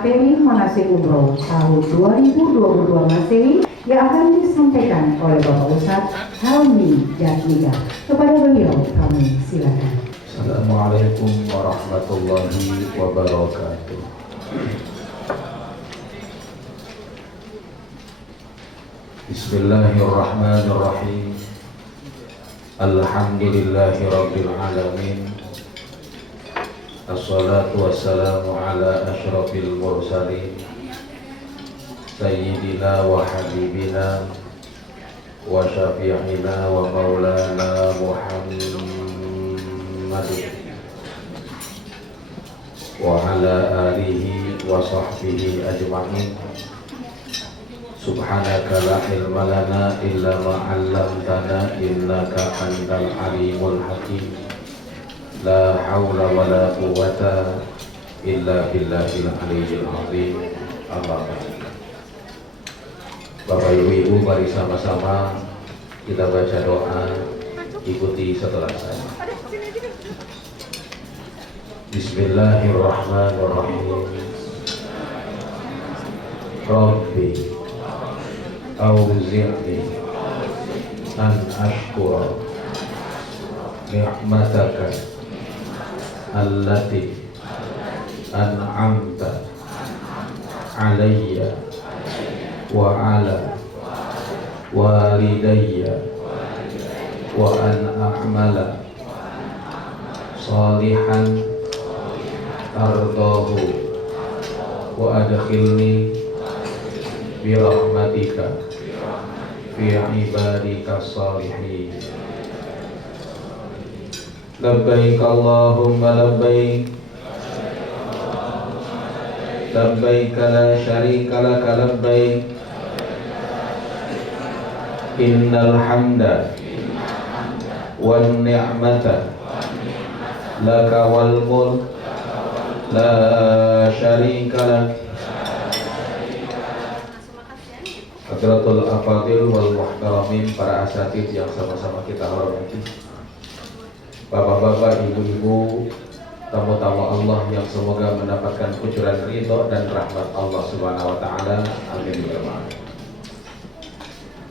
materi manasik umroh tahun 2022 Masehi yang akan disampaikan oleh Bapak Ustadz Helmi Jatmika. Kepada beliau kami silakan. Assalamualaikum warahmatullahi wabarakatuh. Bismillahirrahmanirrahim. Alhamdulillahi rabbil alamin. Assalatu wassalamu ala asyrafil mursalin Sayyidina wa habibina wa syafi'ina wa maulana Muhammad wa ala alihi wa sahbihi ajma'in. Subhanaka la ilma lana illa ma 'allamtana innaka antal alimul hakim. La haula wa la quwwata illa billahil aliyyil azim. Amma ba'du. Bapak Ibu, mari sama-sama kita baca doa, ikuti setelah saya. Bismillahirrahmanirrahim. Rabbi auzi'ni an ashkura ni'mataka allati an'amta alayya wa ala walidayya wa an a'mala salihan tardahu wa adkhilni bi rahmatika fi ibadika salihin. Labbaik Allahumma labbaik, labbaik la syarika laka labbaik, innal hamda wan ni'mata laka wal mulk la syarika lak. Hadratul afadil wal muhtaramin, para asatidz yang sama-sama kita hormati, bapak-bapak, ibu-ibu, tamu-tamu Allah yang semoga mendapatkan kucuran ridho dan rahmat Allah Subhanahu wa taala. Amin ya rabbal alamin.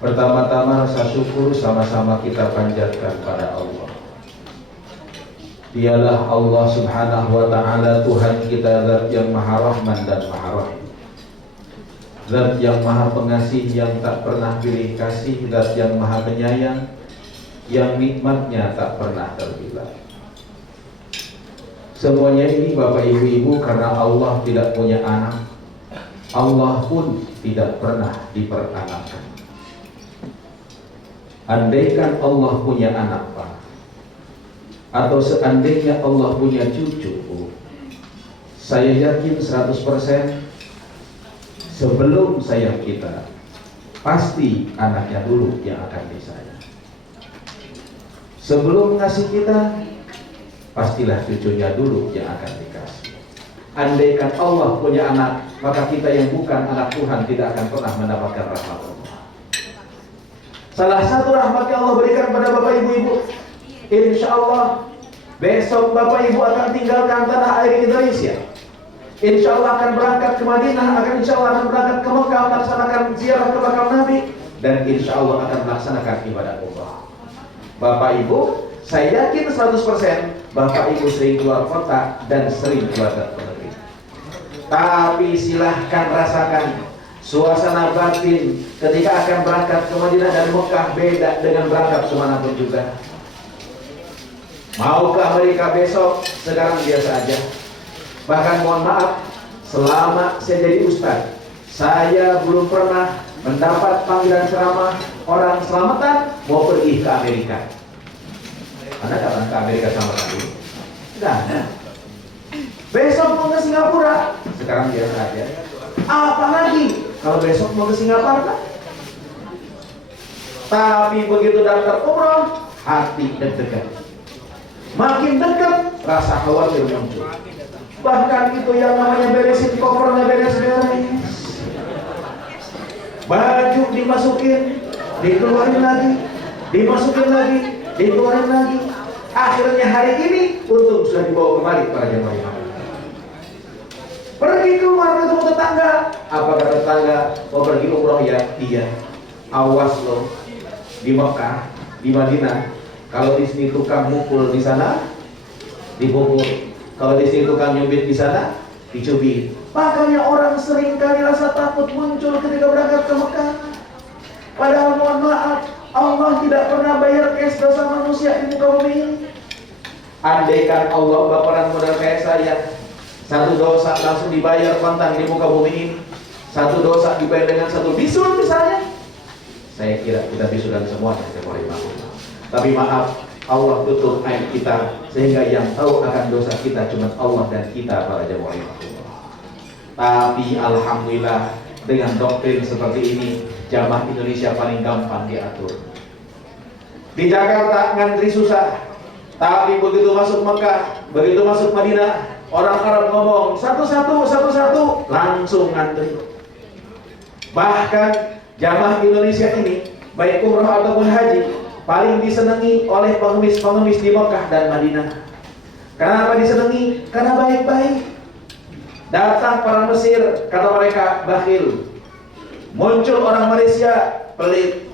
Pertama-tama rasa syukur sama-sama kita panjatkan pada Allah. Dialah Allah Subhanahu wa taala, Tuhan kita, Zat yang Maha Rahman dan Maha Rahim, Zat yang Maha Pengasih yang tak pernah pilih kasih, Zat yang Maha Penyayang yang nikmatnya tak pernah terbilang. Semuanya ini Bapak Ibu karena Allah tidak punya anak, Allah pun tidak pernah diperanakan. Andaikan Allah punya anak, Pak, atau seandainya Allah punya cucu, saya yakin 100% sebelum sayang kita, pasti anaknya dulu yang akan disayang. Sebelum ngasih kita, pastilah cucunya dulu yang akan dikasih. Andaikan Allah punya anak, maka kita yang bukan anak Tuhan tidak akan pernah mendapatkan rahmat Allah. Salah satu rahmat yang Allah berikan pada Bapak Ibu, insya Allah besok Bapak Ibu akan tinggalkan tanah air Indonesia. Insya Allah akan berangkat ke Madinah, insya Allah akan berangkat ke Mekah melaksanakan ziarah ke makam Nabi, dan insya Allah akan melaksanakan ibadah umrah. Bapak Ibu, saya yakin 100% Bapak Ibu sering keluar kota dan sering keluar ke negeri. Tapi silahkan rasakan suasana batin ketika akan berangkat ke Madinah dan Mekah beda dengan berangkat kemanapun juga. Mau ke Amerika besok, sekarang biasa aja. Bahkan mohon maaf, selama saya jadi ustaz, saya belum pernah mendapat panggilan ceramah orang selamatan mau pergi ke Amerika. Anda kapan ke Amerika sama sekali? Tidak ada. Besok mau ke Singapura, sekarang biasa aja. Apalagi kalau besok mau ke Singapura? Tapi begitu daftar umroh, hati deg-degan. Makin dekat, rasa khawatir muncul. Bahkan itu yang namanya beresin kopernya beres-beres. Baju dimasukin, dikeluarin lagi, dimasukin lagi, dikeluarin lagi. Akhirnya hari ini untung sudah dibawa kembali para jemaah. Pergi keluar ketemu tetangga. Apa kata tetangga? Mau pergi umroh ya? Iya. Awas loh, di Mekah, di Madinah, kalau di sini tukang mukul di sana, dipukul. Kalau di sini tukang nyubit di sana, dicubit. Makanya orang sering kali rasa takut muncul ketika berangkat ke Mekah. Padahal mohon maaf, Allah tidak pernah bayar cash dosa manusia di muka bumi ini. Andaikan Allah baperan modal kayak saya, satu dosa langsung dibayar kontan di muka bumi ini, satu dosa dibayar dengan satu bisul misalnya, saya kira kita bisulan semuanya. Tapi maaf, Allah tutup aib kita sehingga yang tahu akan dosa kita cuma Allah dan kita para jemaah. Tapi alhamdulillah dengan doktrin seperti ini, jamaah Indonesia paling gampang diatur. Di Jakarta ngantri susah, tapi begitu masuk Mekah, begitu masuk Madinah, orang Arab ngomong satu-satu, langsung ngantri. Bahkan jamaah Indonesia ini, baik umrah ataupun haji, paling disenangi oleh pengemis-pengemis di Mekah dan Madinah. Kenapa disenangi? Karena baik-baik. Datang para Mesir, kata mereka bakhil. Muncul orang Malaysia, pelit.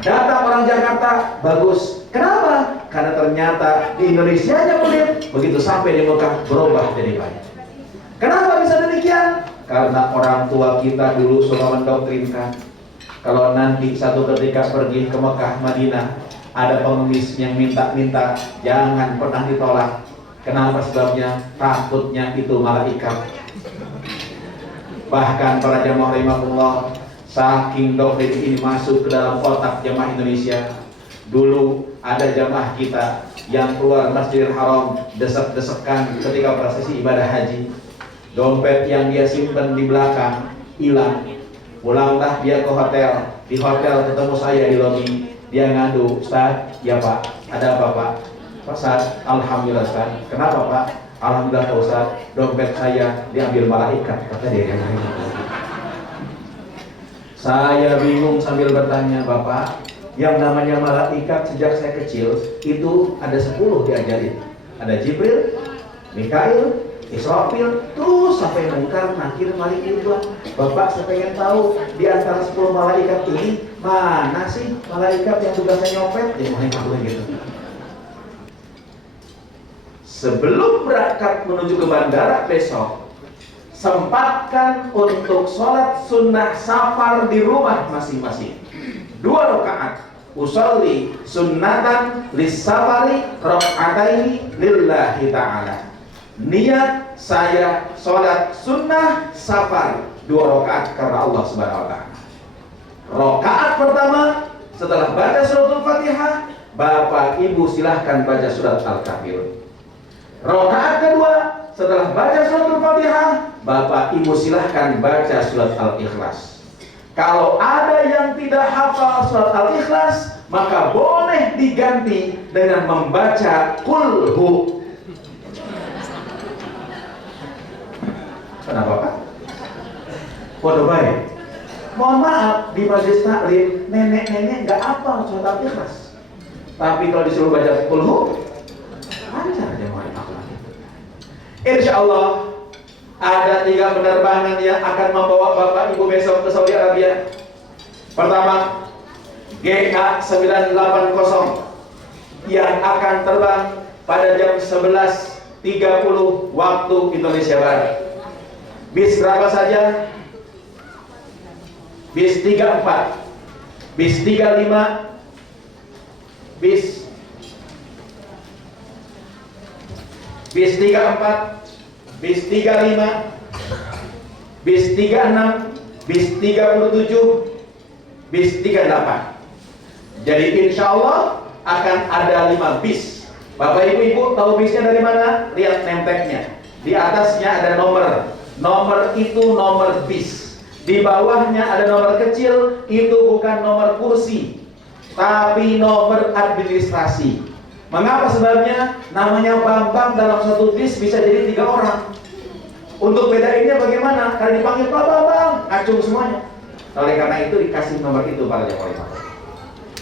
Datang orang Jakarta, bagus. Kenapa? Karena ternyata di Indonesia nya pelit, begitu sampai di Mekah berubah jadi baik. Kenapa bisa demikian? Karena orang tua kita dulu suka mendoktrinkan, kalau nanti satu ketika pergi ke Mekah, Madinah, ada pengemis yang minta-minta, jangan pernah ditolak. Kenapa sebabnya? Takutnya itu malaikat. Bahkan para jamaah rahimahullah, saking doktrin ini masuk ke dalam otak jamaah Indonesia. Dulu ada jamaah kita yang keluar Masjidil Haram desek-desekan ketika prosesi ibadah haji. Dompet yang dia simpan di belakang hilang. Pulanglah dia ke hotel. Di hotel ketemu saya di lobi. Dia ngadu, Ustaz, ya Pak, ada apa Pak? Pak Ustaz, alhamdulillah Ustaz. Kenapa Pak? Alhamdulillah Pak Ustaz, dompet saya diambil malaikat, kata dia. Saya bingung sambil bertanya, Bapak, yang namanya malaikat sejak saya kecil itu ada 10 diajarin. Ada Jibril, Mikail, Israfil, terus sampai Munkar, Nakir, Malik, Ridwan. Bapak saya pengen tahu di antara 10 malaikat ini mana sih malaikat yang tugasnya nyopet? Jadi malaikat gitu. Sebelum berangkat menuju ke bandara besok, sempatkan untuk sholat sunnah safar di rumah masing-masing. 2 rakaat. Usolli sunnatan lis-safari raka'ataini lillahi ta'ala. Niat saya sholat sunnah safar 2 rakaat karena Allah Subhanahu wa ta'ala. Rakaat pertama setelah baca suratul Fatihah, Bapak Ibu silahkan baca surat Al-Kafirun. Rakaat kedua setelah baca suratul Fatihah, Bapak Ibu silahkan baca surat Al-Ikhlas. Kalau ada yang tidak hafal surat Al-Ikhlas, maka boleh diganti dengan membaca Qul Hu. Kenapa Pak? Waduh baik. Mohon maaf, di majelis taklim nenek-nenek nggak hafal surat Al-Ikhlas. Tapi kalau disuruh baca Qul Hu, lancar aja mau hafal. Insya Allah ada 3 penerbangan yang akan membawa Bapak Ibu besok ke Saudi Arabia. Pertama, GA980 yang akan terbang pada jam 11.30 waktu Indonesia Barat. Bis berapa saja? Bis 34, bis 35, bis 34, bis 35, bis 36, bis 37, bis 38. Jadi insya Allah akan ada 5 bis. Bapak Ibu tahu bisnya dari mana? Lihat name-tag-nya. Di atasnya ada nomor. Nomor itu nomor bis. Di bawahnya ada nomor kecil. Itu bukan nomor kursi, tapi nomor administrasi. Mengapa sebabnya? Namanya Bambang dalam satu bis bisa jadi 3 orang. Untuk bedainnya bagaimana? Karena dipanggil Pak Bambang, acung semuanya. Oleh karena itu dikasih nomor itu para jemaah.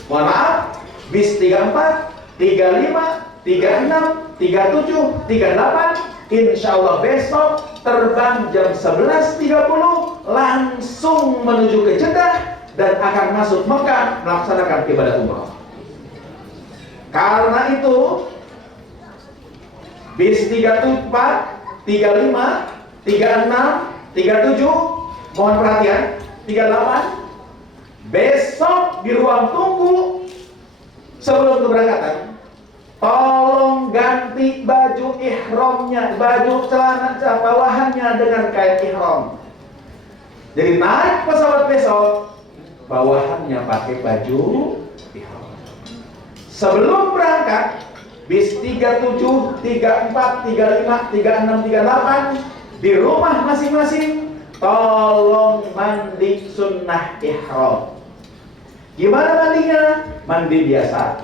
Mohon maaf, bis 34, 35, 36, 37, 38, insya Allah besok terbang jam 11.30 menuju ke Jeddah dan akan masuk Mekah melaksanakan ibadah umrah. Karena itu bis 34, 35, 36, 37, mohon perhatian, 38, besok di ruang tunggu sebelum keberangkatan, tolong ganti baju ihramnya, baju celana bawahannya dengan kain ihram. Jadi naik pesawat besok, bawahannya pakai baju ihram. Sebelum berangkat, bis 37, 34, 35, 36, 38 di rumah masing-masing, tolong mandi sunnah ihram. Gimana mandinya? Mandi biasa.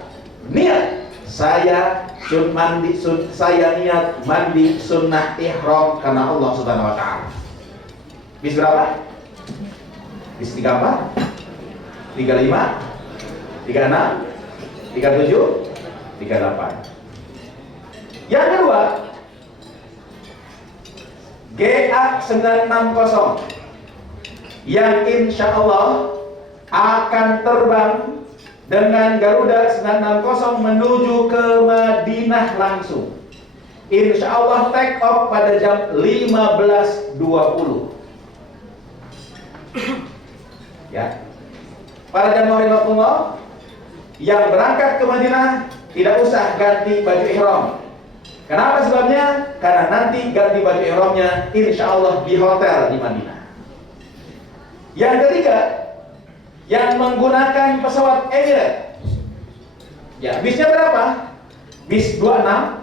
Niat saya niat mandi sunnah ihram karena Allah Subhanahu wa taala. Bis berapa? Bis 34, 35, 36, 37, 38. Yang kedua, GA 960 yang insya Allah akan terbang dengan Garuda 960 menuju ke Madinah langsung. Insya Allah take off pada jam 15.20. Ya, para jamaah rahimakumullah, yang berangkat ke Madinah tidak usah ganti baju ihram. Kenapa sebabnya? Karena nanti ganti baju ihramnya insya Allah di hotel di Madinah. Yang ketiga, yang menggunakan pesawat Emirates, ya bisnya berapa? Bis 26,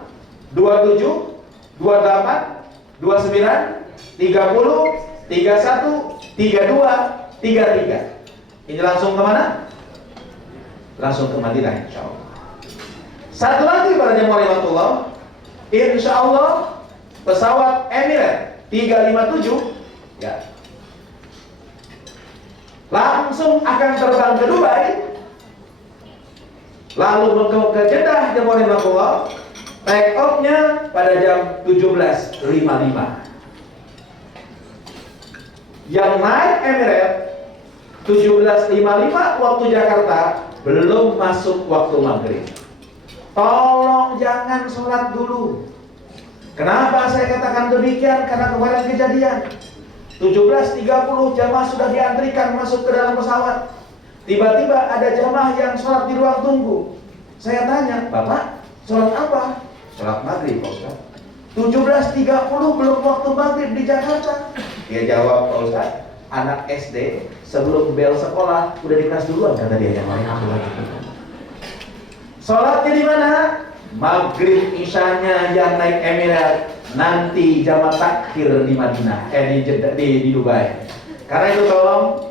27, 28, 29, 30, 31, 32, 33. Ini langsung kemana? Langsung ke Madinah insya Allah. Satu lagi para jemaah rahmatullah, insya Allah pesawat Emirates 357 ya langsung akan terbang ke Dubai, lalu ke Jeddah jemaah rahmatullah, take off-nya pada jam 17.55. Yang naik Emirates 17.55 waktu Jakarta, belum masuk waktu maghrib. Tolong jangan sholat dulu. Kenapa saya katakan demikian? Karena kemarin kejadian 17.30 jamaah sudah diantrikan masuk ke dalam pesawat. Tiba-tiba ada jamaah yang sholat di ruang tunggu. Saya tanya, Bapak sholat apa? Sholat maghrib Pak Ustaz. 17.30 belum waktu maghrib di Jakarta. Dia jawab, Pak Ustaz, anak SD sebelum bel sekolah udah di kelas duluan, kata dia. Yang lain aku lagi. Sholatnya di mana? Maghrib isyanya yang naik Emirates, nanti jamaah takhir di Madinah, di Dubai. Karena itu tolong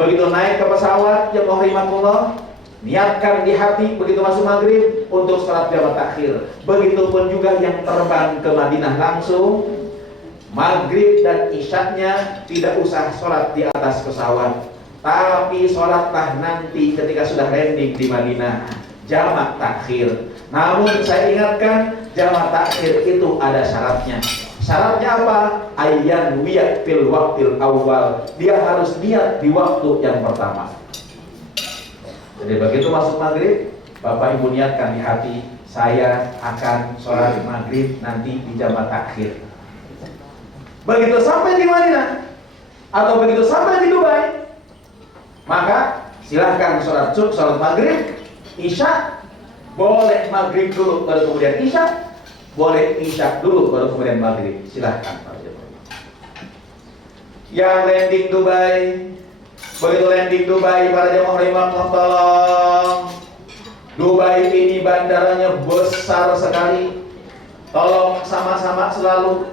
begitu naik ke pesawat yang rahimakumullah, niatkan di hati begitu masuk maghrib untuk sholat jamaah takhir. Begitupun juga yang terbang ke Madinah langsung, maghrib dan isyanya tidak usah sholat di atas pesawat, tapi sholatlah nanti ketika sudah landing di Madinah, jamak takhir. Namun saya ingatkan, jamak takhir itu ada syaratnya. Syaratnya apa? Ayyan wiyat fil waqtil awal. Dia harus niat di waktu yang pertama. Jadi begitu masuk maghrib, Bapak Ibu niatkan di hati, saya akan sholat maghrib nanti di jamak takhir. Begitu sampai di Madinah atau begitu sampai di Dubai, maka silahkan sholat maghrib, isya, boleh maghrib dulu baru kemudian isya, boleh isya dulu baru kemudian maghrib. Silahkan Pak Jokowi. Yang landing Dubai, begitu landing Dubai para jemaah rahimahullah, tolong, Dubai ini bandaranya besar sekali. Tolong sama-sama selalu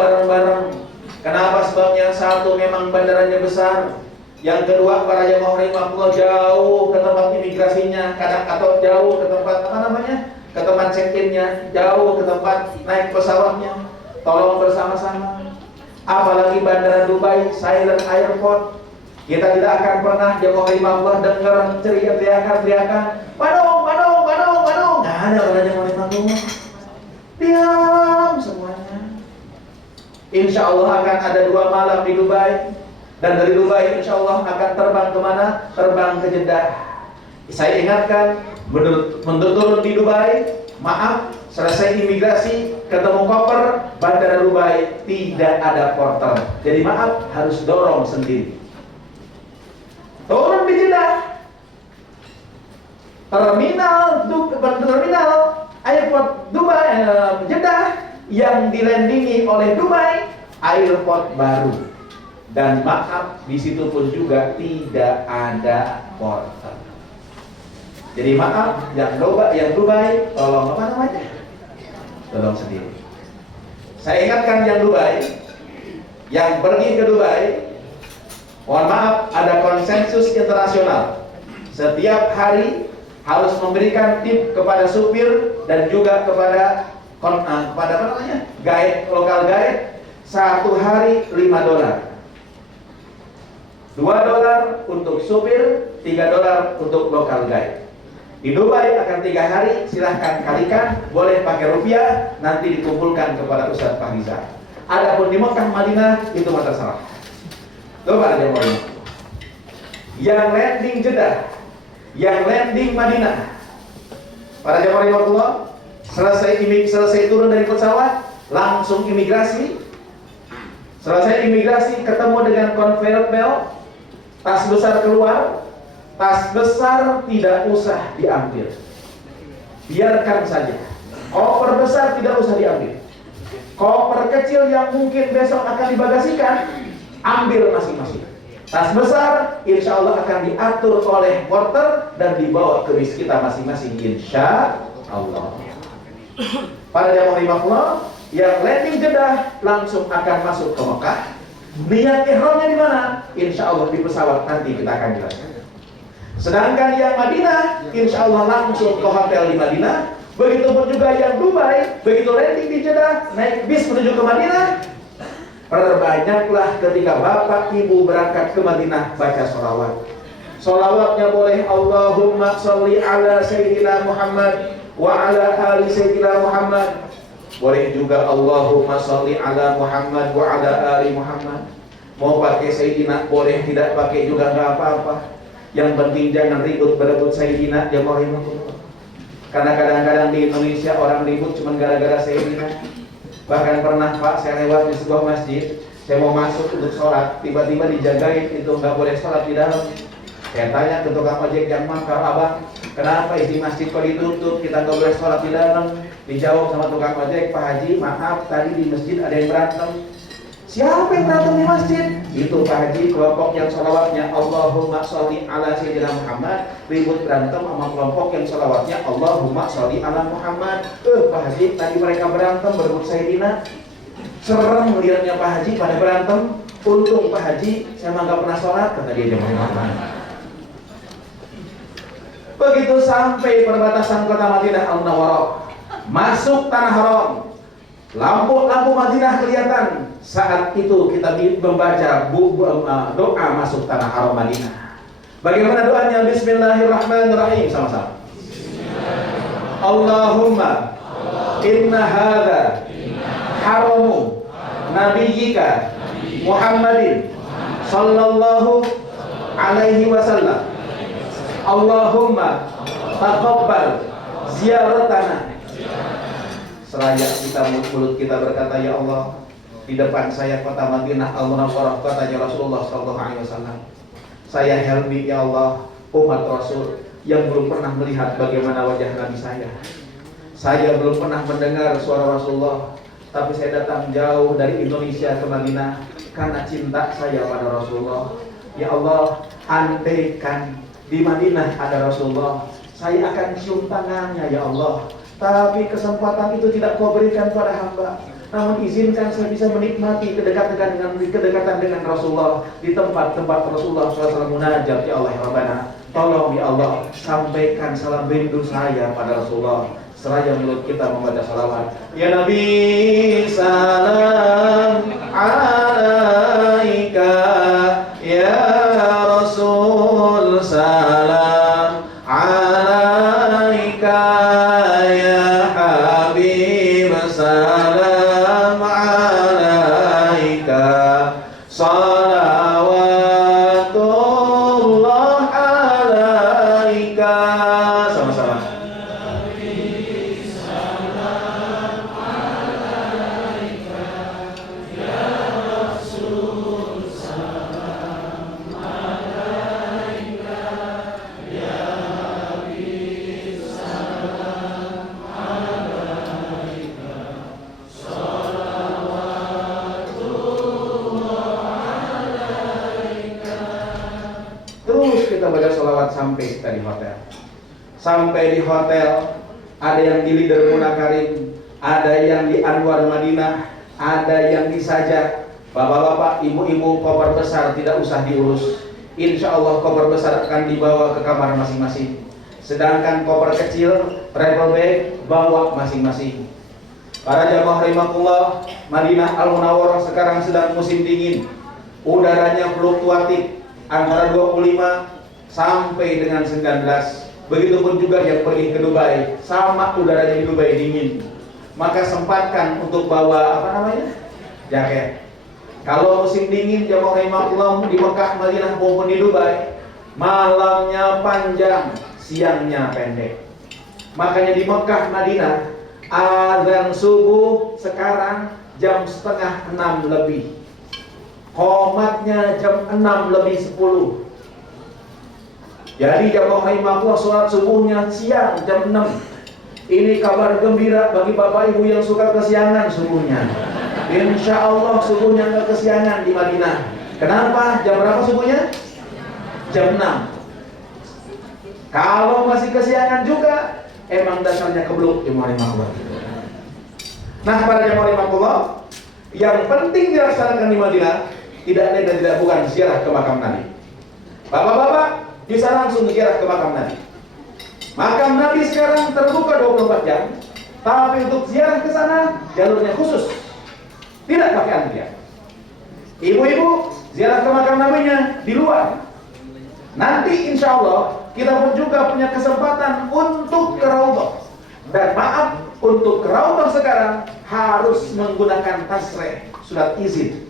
bareng-bareng. Kenapa? Sebabnya satu, memang bandaranya besar. Yang kedua, para jemaah rahimahullah jauh ke tempat imigrasinya, atau jauh ke tempat ke tempat check-innya, jauh ke tempat naik pesawatnya. Tolong bersama-sama. Apalagi bandara Dubai, silent airport. Kita tidak akan pernah jemaah rahimahullah dengar teriakan-teriakan, Bandung. Nggak ada para jemaah rahimahullah. Diam semuanya. Insya Allah akan ada 2 malam di Dubai. Dan dari Dubai insya Allah akan terbang kemana? Terbang ke Jeddah. Saya ingatkan, menurut turun di Dubai, maaf, selesai imigrasi, ketemu koper, bandara Dubai tidak ada porter. Jadi maaf, harus dorong sendiri. Turun di Jeddah, terminal airport Dubai, Jeddah yang dilandingi oleh Dubai, airport baru. Dan maaf, di situ pun juga tidak ada porter. Jadi maaf, yang Dubai, tolong apa namanya? Tolong sendiri. Saya ingatkan yang Dubai, yang pergi ke Dubai, mohon maaf, ada konsensus internasional. Setiap hari harus memberikan tip kepada supir dan juga kepada apa namanya? Guide, lokal guide, satu hari $5. $2 untuk supir, $3 untuk lokal guide. Di Dubai akan 3 hari, silahkan kalikan, boleh pakai rupiah, nanti dikumpulkan kepada Ustadz Fahriza. Adapun di Mekah, Madinah, itu mah terserah. Coba aja mau. Yang landing Jeddah, yang landing Madinah, para jemaah Allah, selesai turun dari pesawat, langsung imigrasi. Selesai imigrasi, ketemu dengan conveyor belt, tas besar keluar. Tas besar tidak usah diambil, biarkan saja. Koper besar tidak usah diambil. Koper kecil yang mungkin besok akan dibagasikan, ambil masing-masing. Tas besar insya Allah akan diatur oleh porter dan dibawa ke bis kita masing-masing, insya Allah. Para jamaah Allah yang landing Jeddah langsung akan masuk ke Mekah. Niat ihramnya di mana? Insya Allah di pesawat, nanti kita akan jelaskan. Sedangkan yang Madinah, insya Allah langsung ke hotel di Madinah. Begitupun juga yang Dubai, begitu landing di Jeddah, naik bis menuju ke Madinah. Perbanyaklah ketika bapak ibu berangkat ke Madinah baca sholawat. Sholawatnya boleh Allahumma sholli ala Sayyidina Muhammad wa ala ali Sayyidina Muhammad. Boleh juga Allahumma sholli ala Muhammad wa ala ali Muhammad. Mau pakai Sayyidina boleh, tidak pakai juga nggak apa-apa. Yang penting jangan ribut berebut Sayyidina, jamaah rahimahullah. Karena kadang-kadang di Indonesia orang ribut cuma gara-gara Sayyidina. Bahkan pernah Pak, saya lewat di sebuah masjid, saya mau masuk untuk sholat, tiba-tiba dijagain itu nggak boleh sholat di dalam. Saya tanya ke tukang ojek yang mangkal, abang, kenapa isi masjid kok ditutup, kita nggak boleh sholat di dalam? Dijawab sama tukang ojek, Pak Haji, maaf tadi di masjid ada yang berantem. Siapa yang berantem di masjid? Itu Pak Haji, kelompok yang sholawatnya Allahumma sholli ala Sayyidina Muhammad, ribut berantem sama kelompok yang sholawatnya Allahumma sholli ala Muhammad. Pak Haji, tadi mereka berantem berebut Sayyidina. Serem melihatnya Pak Haji pada berantem. Untung Pak Haji, saya mah nggak pernah sholat, kata dia jemaah Muhammad. Begitu sampai perbatasan kota Madinah Al-Munawwarah, masuk tanah haram, lampu-lampu Madinah kelihatan. Saat itu kita membaca doa masuk tanah haram Madinah. Bagaimana doanya? Bismillahirrahmanirrahim, sama-sama. Allahumma inna hadha haramu nabiyyika Muhammadin sallallahu alaihi wasallam. Allahumma taqabbal ziyaratana. Seraya kita mulut kita berkata, ya Allah, di depan saya kota Madinah Al-Munawwarah, katanya Rasulullah sallallahu alaihi wasallam. Saya Helmi, ya Allah, umat Rasul yang belum pernah melihat bagaimana wajah Nabi saya. Saya belum pernah mendengar suara Rasulullah, tapi saya datang jauh dari Indonesia ke Madinah karena cinta saya pada Rasulullah. Ya Allah, andaikan di Madinah ada Rasulullah, saya akan cium tangannya, ya Allah. Tapi kesempatan itu tidak Kau berikan pada hamba. Namun izinkan saya bisa menikmati kedekatan dengan Rasulullah di tempat-tempat Rasulullah SAW munajat. Ya Allah, ya Rabbana, tolong ya Allah, sampaikan salam rindu saya pada Rasulullah. Seraya mulut kita membaca salawat. Ya Nabi, salam alaika. Ya Rasul, salam alaika. Ya Habib, salam alaika. Salam Salawatullah alaika. Sama-sama. Terus kita baca sholawat sampai kita di hotel. Sampai di hotel, ada yang di Leader Munakarim, ada yang di Anwar Madinah, ada yang di Sajak. Bapak-bapak, ibu-ibu, koper besar tidak usah diurus. Insya Allah koper besar akan dibawa ke kamar masing-masing. Sedangkan koper kecil, travel bag, bawa masing-masing. Para jamaah rahimakumullah, Madinah Al-Munawwarah sekarang sedang musim dingin. Udaranya fluktuatif antara 25 sampai dengan 19. Begitupun juga yang pergi ke Dubai, sama udaranya di Dubai dingin. Maka sempatkan untuk bawa jaket. Kalau musim dingin jamaah rahimakumullah di Mekah, Madinah maupun di Dubai, malamnya panjang, siangnya pendek. Makanya di Mekah, Madinah, azan subuh sekarang jam 5:30 lebih. Qomatnya jam 6 lebih 10. Jadi jamaah rahimakumullah sholat subuhnya siang jam 6. Ini kabar gembira bagi bapak ibu yang suka kesiangan subuhnya. Insya Allah subuhnya nggak kesiangan di Madinah. Kenapa? Jam berapa subuhnya? Jam 6. Kalau masih kesiangan juga, emang dasarnya kebluk jamaah rahimakumullah. Nah, para jamaah rahimakumullah, yang penting dilaksanakan di Madinah tidak lain dan tidak bukan ziarah ke makam Nabi. Bapak-bapak bisa langsung ziarah ke makam Nabi. Makam Nabi sekarang terbuka 24 jam, tapi untuk ziarah ke sana jalurnya khusus, tidak pakai antrian. Ibu-ibu ziarah ke makam Nabinya di luar. Nanti insya Allah kita pun juga punya kesempatan untuk ke Raudhah. Dan maaf, untuk ke Raudhah sekarang harus menggunakan tasrih, surat izin.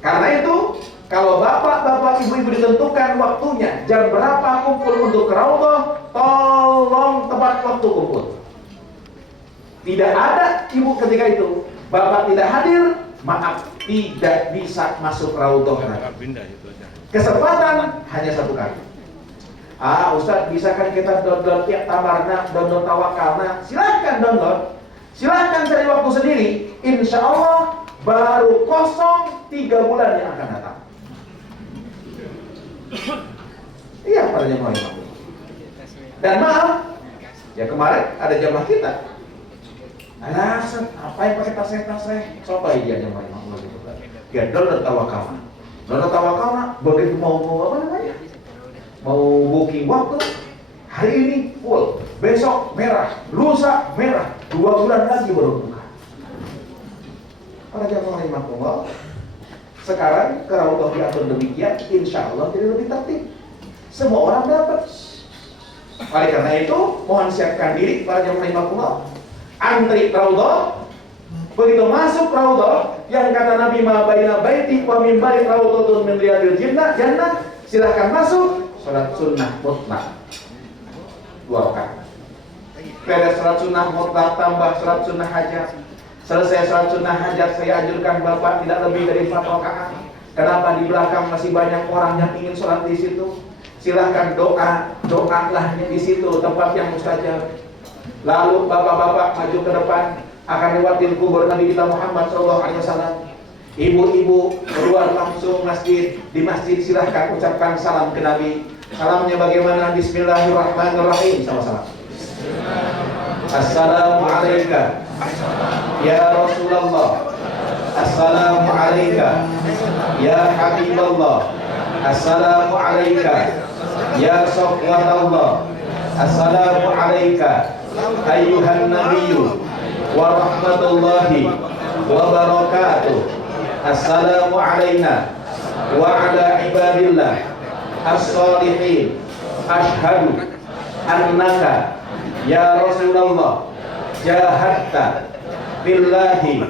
Karena itu, kalau bapak-bapak, ibu-ibu ditentukan waktunya, jam berapa kumpul untuk ke Raudhah, tolong tepat waktu kumpul. Tidak ada ibu ketika itu, bapak tidak hadir, maaf, tidak bisa masuk Raudhah. Kesempatan hanya satu kali. Ustaz, bisa kan kita download ya Tamarna, download Tawakalna? Silahkan download, silahkan cari waktu sendiri. Insya Allah baru kosong 3 bulan yang akan datang. Iya, para jemaah imam. Dan maaf, ya kemarin ada jemaah kita. Alasan apa yang pakai tasreh? Coba dia jemaah imam gitu kan. Ya download Tawakalna. Download Tawakalna begitu mau mau booking waktu, hari ini full, besok merah, lusa merah, 2 bulan lagi baru buka. Para jamaah rahimakumullah, sekarang ke Raudhah diatur demikian, insya Allah jadi lebih tertib. Semua orang dapat. Oleh karena itu, mohon siapkan diri para jamaah rahimakumullah. Antri Raudhah, begitu masuk Raudhah, yang kata Nabi ma baina baiti wa mimbari raudhatun min riyadil jannah, silahkan masuk. Salat sunnah mutlak 2 rakaat. Beres salat sunnah mutlak tambah salat sunnah hajat. Selesai salat sunnah hajat, saya anjurkan bapak tidak lebih dari 4 rakaat. Kenapa? Di belakang masih banyak orang yang ingin sholat di situ. Silahkan doalah di situ tempat yang mustajab. Lalu bapak-bapak maju ke depan akan lewatin kubur Nabi kita Muhammad SAW. Ibu-ibu keluar langsung masjid. Di masjid silahkan ucapkan salam ke Nabi. Salamnya bagaimana? Bismillahirrahmanirrahim. Sama-sama. Assalamualaikum ya Rasulullah. Assalamualaikum ya Habiballah. Assalamualaikum ya Safwanallah. Assalamualaikum ayyuhan nabiyyu wa rahmatullahi wa barakatuh. Assalamu alayna wa ala ibadillah as-salihin. Ashhadu annaka ya Rasulullah jahadta billahi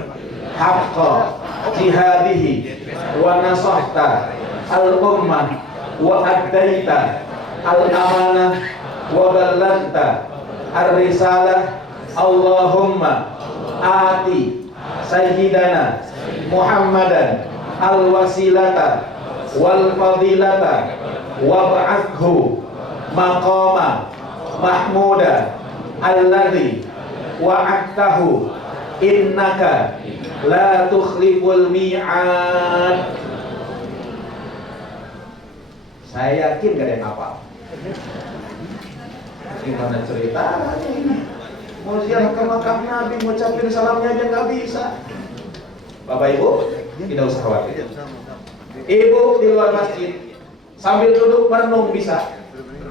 haqqa jihadihi wa nasahta al-ummah wa addaita al-amanah wa ballagta ar-risalah. Allahumma ati sayyidana Muhammadan al-wasilata wal fadilata wab'athu maqama mahmuda alladhi wa'adtahu innaka la tukhliful mi'ad. Saya yakin gak ada yang hafal. Gimana ceritanya ini? Mau ziarah ke makam Nabi, ngucapin salamnya aja nggak bisa. Bapak Ibu, tidak usah khawatir. Ibu di luar masjid sambil duduk merenung bisa.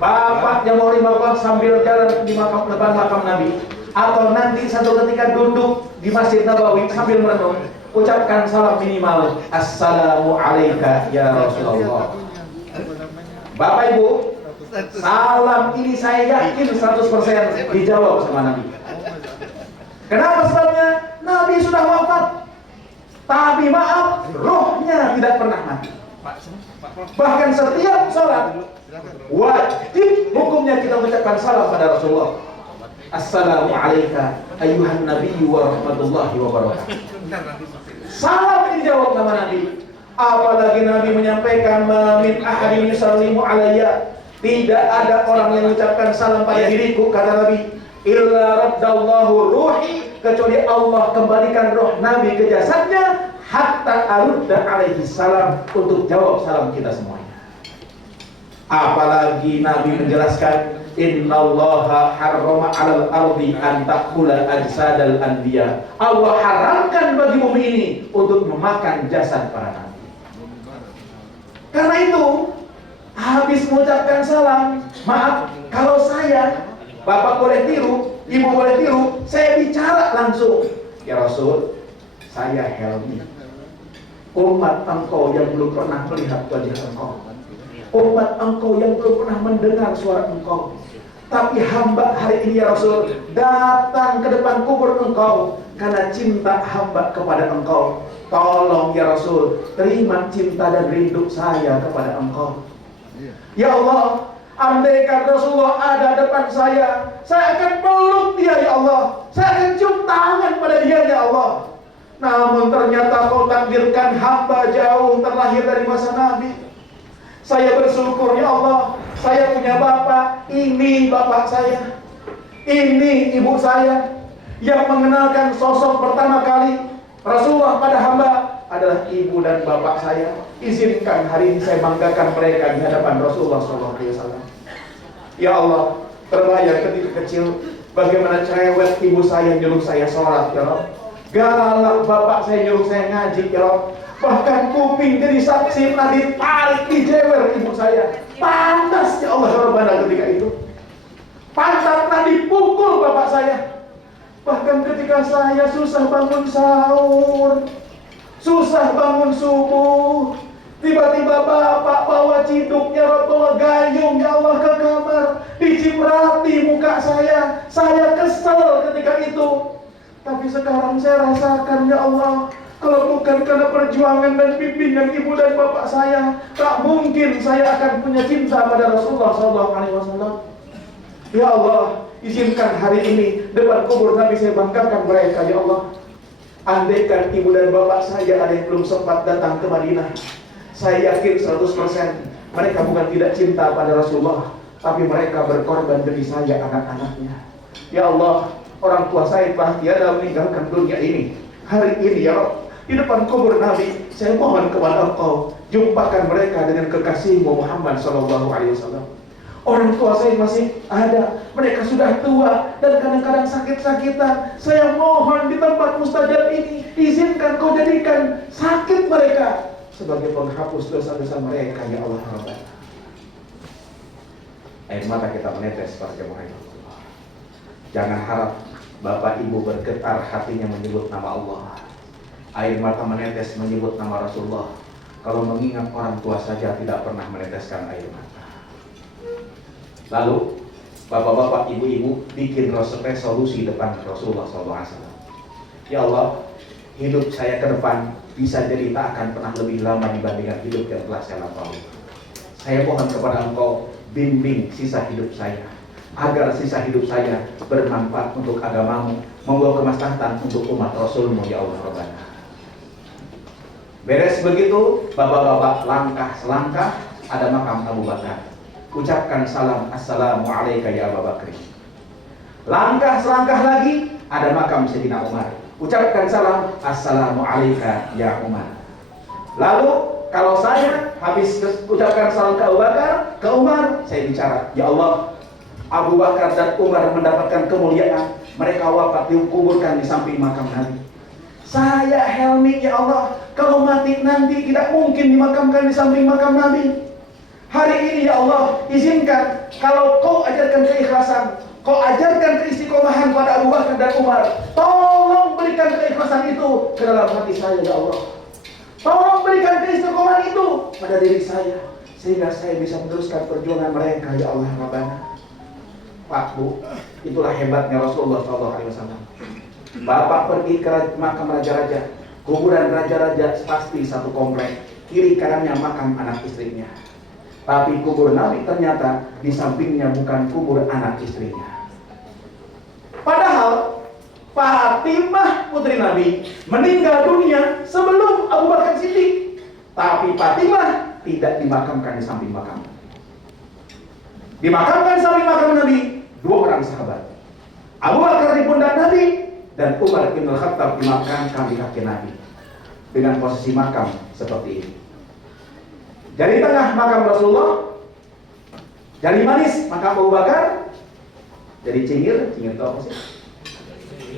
Bapaknya mau bapak sambil jalan di makam, depan makam Nabi. Atau nanti satu ketika duduk di Masjid Nabawi sambil merenung, ucapkan salam minimal, Assalamu alayka ya Rasulullah. Bapak Ibu, salam ini saya yakin 100% dijawab sama Nabi. Kenapa sebabnya? Nabi sudah wafat, tapi maaf, rohnya tidak pernah mati. Bahkan setiap sholat wajib hukumnya kita mengucapkan salam pada Rasulullah. Assalamu alayka ayyuhan nabiyyu wa rahmatullahi wa barakatuh. Salam ini dijawab sama Nabi. Apalagi Nabi menyampaikan min ahadin yusallimu alayya, tidak ada orang yang mengucapkan salam pada diriku, kata Nabi, illa raddallahu ruhi, kecuali Allah kembalikan roh Nabi ke jasadnya, hatta arudda alaihi salam, untuk jawab salam kita semuanya. Apalagi Nabi menjelaskan, innallaha harrama 'alal ardi an ta'kula ajsadal anbiya, Allah haramkan bagi bumi ini untuk memakan jasad para nabi. Karena itu habis mengucapkan salam, maaf kalau saya, Bapak boleh tiru, Ibu boleh tiru, saya bicara langsung, ya Rasul, saya Helmi, umat engkau yang belum pernah melihat wajah engkau, umat engkau yang belum pernah mendengar suara engkau, tapi hamba hari ini ya Rasul datang ke depan kubur engkau karena cinta hamba kepada engkau. Tolong ya Rasul, terima cinta dan rindu saya kepada engkau. Ya Allah, andaikan Rasulullah ada depan saya akan peluk dia ya Allah, saya akan cium tangan pada dia ya Allah. Namun ternyata kau takdirkan hamba jauh terlahir dari masa Nabi. Saya bersyukur ya Allah, saya punya bapak, ini bapak saya, ini ibu saya, yang mengenalkan sosok pertama kali Rasulullah pada hamba adalah ibu dan bapak saya. Izinkan hari ini saya banggakan mereka di hadapan Rasulullah SAW. Ya Allah, terbayang ketika kecil bagaimana cerewet ibu saya nyuruh saya sholat ya Rabb, galak bapak saya nyuruh saya ngaji ya Rabb, bahkan kuping jadi saksi pernah ditarik dijewer ibu saya. Pantas ya Allah Rabbana ketika itu, pantas pernah dipukul bapak saya. Bahkan ketika saya susah bangun sahur, susah bangun subuh, tiba-tiba bapak bawa ciduknya, bawa gayung ya Allah ke kamar, diciprati muka saya kesel ketika itu. Tapi sekarang saya rasakan ya Allah, kalau bukan karena perjuangan dan bimbingan ibu dan bapak saya, tak mungkin saya akan punya cinta pada Rasulullah SAW. Ya Allah, izinkan hari ini depan kubur Nabi saya banggakan mereka ya Allah. Andaikan ibu dan bapak saya ada yang belum sempat datang ke Madinah, saya yakin 100% mereka bukan tidak cinta pada Rasulullah, tapi mereka berkorban demi saya, anak-anaknya. Ya Allah, orang tua saya telah tiada meninggalkan dunia ini. Hari ini ya Rabb, di depan kubur Nabi, saya mohon kepada Engkau, jumpakan mereka dengan kekasihmu Muhammad SAW. Orang tua saya masih ada, mereka sudah tua dan kadang-kadang sakit-sakitan. Saya mohon di tempat mustajab ini, izinkan Kau jadikan sakit mereka sebagai penghapus dosa-dosa mereka ya Allah Rabbana. Air mata kita menetes para jemaah Allah. Jangan harap Bapak Ibu bergetar hatinya menyebut nama Allah. Air mata menetes menyebut nama Rasulullah. Kalau mengingat orang tua saja tidak pernah meneteskan air mata. Lalu bapak-bapak, ibu-ibu bikin resolusi depan Rasulullah SAW. Ya Allah, hidup saya ke depan bisa jadi tak akan pernah lebih lama dibandingkan hidup yang telah saya lampaui. Saya mohon kepada Engkau, bimbing sisa hidup saya, agar sisa hidup saya bermanfaat untuk agamamu, membawa kemaslahatan untuk umat Rasulmu, ya Allah Rabbana. Beres begitu, bapak-bapak langkah selangkah, ada makam Abu Bakar. Ucapkan salam, assalamualaikum ya Abu Bakar. Langkah selangkah lagi, ada makam Sayyidina Umar. Ucapkan salam, assalamualaikum ya Umar. Lalu kalau saya habis ucapkan salam ke Abu Bakar, ke Umar, saya bicara, ya Allah, Abu Bakar dan Umar mendapatkan kemuliaan. Mereka wafat dikuburkan di samping makam Nabi. Saya Helmi, ya Allah, kalau mati nanti tidak mungkin dimakamkan di samping makam Nabi. Hari ini ya Allah, izinkan kalau kau ajarkan keikhlasan, kau ajarkan keistiqomahan pada Abu Bakar dan Umar, tolong berikan keikhlasan itu ke dalam hati saya ya Allah. Tolong berikan keistiqomahan itu pada diri saya, sehingga saya bisa meneruskan perjuangan mereka ya Allah Rabbana. Pak Bu, itulah hebatnya Rasulullah SAW. Bapak pergi ke makam raja-raja, kuburan raja-raja pasti satu komplek, kiri kanannya makam anak istrinya. Tapi kubur Nabi ternyata di sampingnya bukan kubur anak istrinya. Padahal Fatimah putri Nabi meninggal dunia sebelum Abu Bakar Siddiq. Tapi Fatimah tidak dimakamkan di samping makam. Dimakamkan di samping makam Nabi dua orang sahabat. Abu Bakar di pundak Nabi dan Umar bin Khattab dimakamkan di kaki Nabi. Dengan posisi makam seperti ini. Dari tengah makam Rasulullah, dari manis makam Abu Bakar, dari cingir itu apa sih?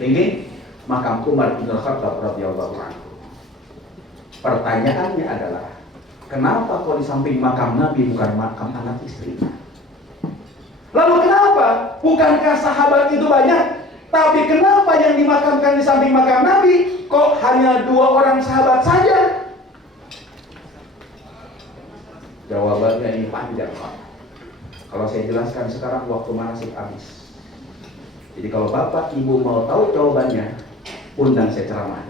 Ini makam Umar bin Khattab radhiyallahu anhu. Pertanyaannya adalah, kenapa kok di samping makam Nabi bukan makam anak istrinya? Lalu kenapa? Bukankah sahabat itu banyak? Tapi kenapa yang dimakamkan di samping makam Nabi kok hanya dua orang sahabat saja? Jawabannya ini panjang Pak. Kalau saya jelaskan sekarang waktu manasik habis. Jadi kalau Bapak Ibu mau tahu jawabannya, undang saya ceramah.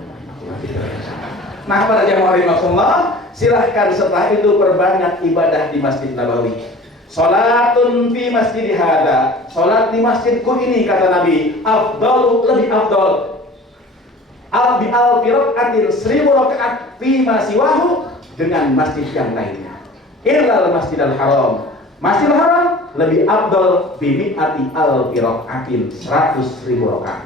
Nah para jamaah rahimakumullah, silahkan setelah itu perbanyak ibadah di Masjid Nabawi. Salatun fi masjid hada, salat di masjidku ini kata Nabi, afdalu, lebih afdal. Al bi al firqatin 1000 rakaat fi masiwahu, dengan masjid yang lainnya. Illal Masjidil Haram. Masjidil Haram lebih afdal bi mi'ati al firqatin, 100.000 rakaat.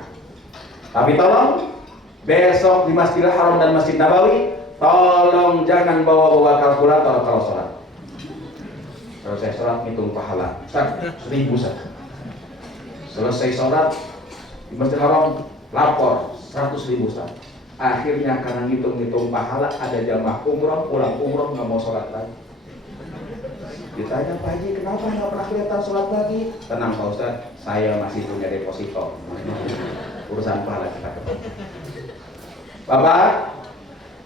Tapi tolong besok di Masjidil Haram dan Masjid Nabawi, tolong jangan bawa-bawa kalkulator kalau sholat. Kalau saya sholat ngitung pahala, Ustaz, 1000 Ustaz. Selesai sholat di Masjid Haram, lapor 100.000 Ustaz. Akhirnya karena ngitung-ngitung pahala, ada jamaah umroh, pulang umroh nggak mau sholat lagi. Ditanya, Pak Haji, kenapa nggak pernah kelihatan sholat lagi? Tenang Pak Ustaz, saya masih punya deposito. Urusan pahala kita ketemu.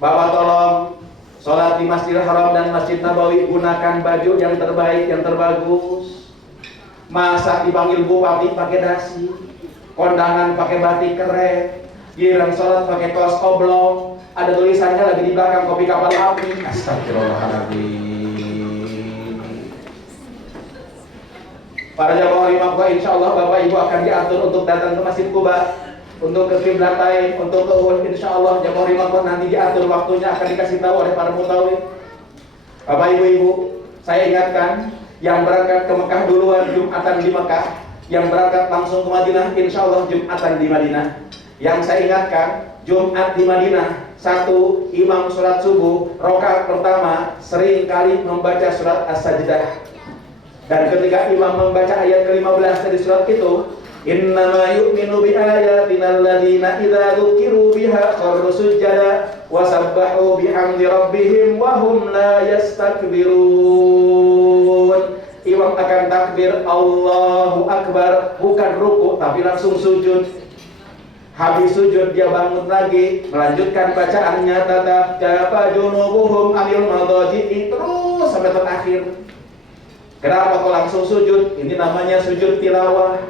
Bapak tolong sholat di Masjidil Haram dan Masjid Nabawi, gunakan baju yang terbaik, yang terbagus. Masa dipanggil bupati pakai dasi, kondangan pakai batik keren, giliran sholat pakai kaos oblong, ada tulisannya lagi di belakang kopi kapal api. Astagfirullahaladzim. Para jamaah rahimakumullah, insya Allah Bapak Ibu akan diatur untuk datang ke Masjid Kuba, untuk ke Qiblatain, untuk ke Uhud. Insya Allah jamaah rahimakumullah nanti diatur waktunya, akan dikasih tahu oleh para mutawif. Bapak Ibu, saya ingatkan, yang berangkat ke Mekah duluan Jumatan di Mekah, yang berangkat langsung ke Madinah insya Allah Jumatan di Madinah. Yang saya ingatkan, Jumat di Madinah, satu, imam sholat subuh rakaat pertama sering kali membaca surat As-Sajdah. Dan ketika imam membaca ayat ke-15 dari surat itu, innama yu'minu bi ayatina alladziina idza dzukiru biha kharru sujada wa sabbahu bihamdi rabbihim wa hum la yastakbirun. Imam akan takbir Allahu Akbar, bukan ruku tapi langsung sujud. Habis sujud dia bangun lagi, melanjutkan bacaannya, tataqafa junubuhum anil madaji'i, terus sampai terakhir. Kenapa kok langsung sujud? Ini namanya sujud tilawah.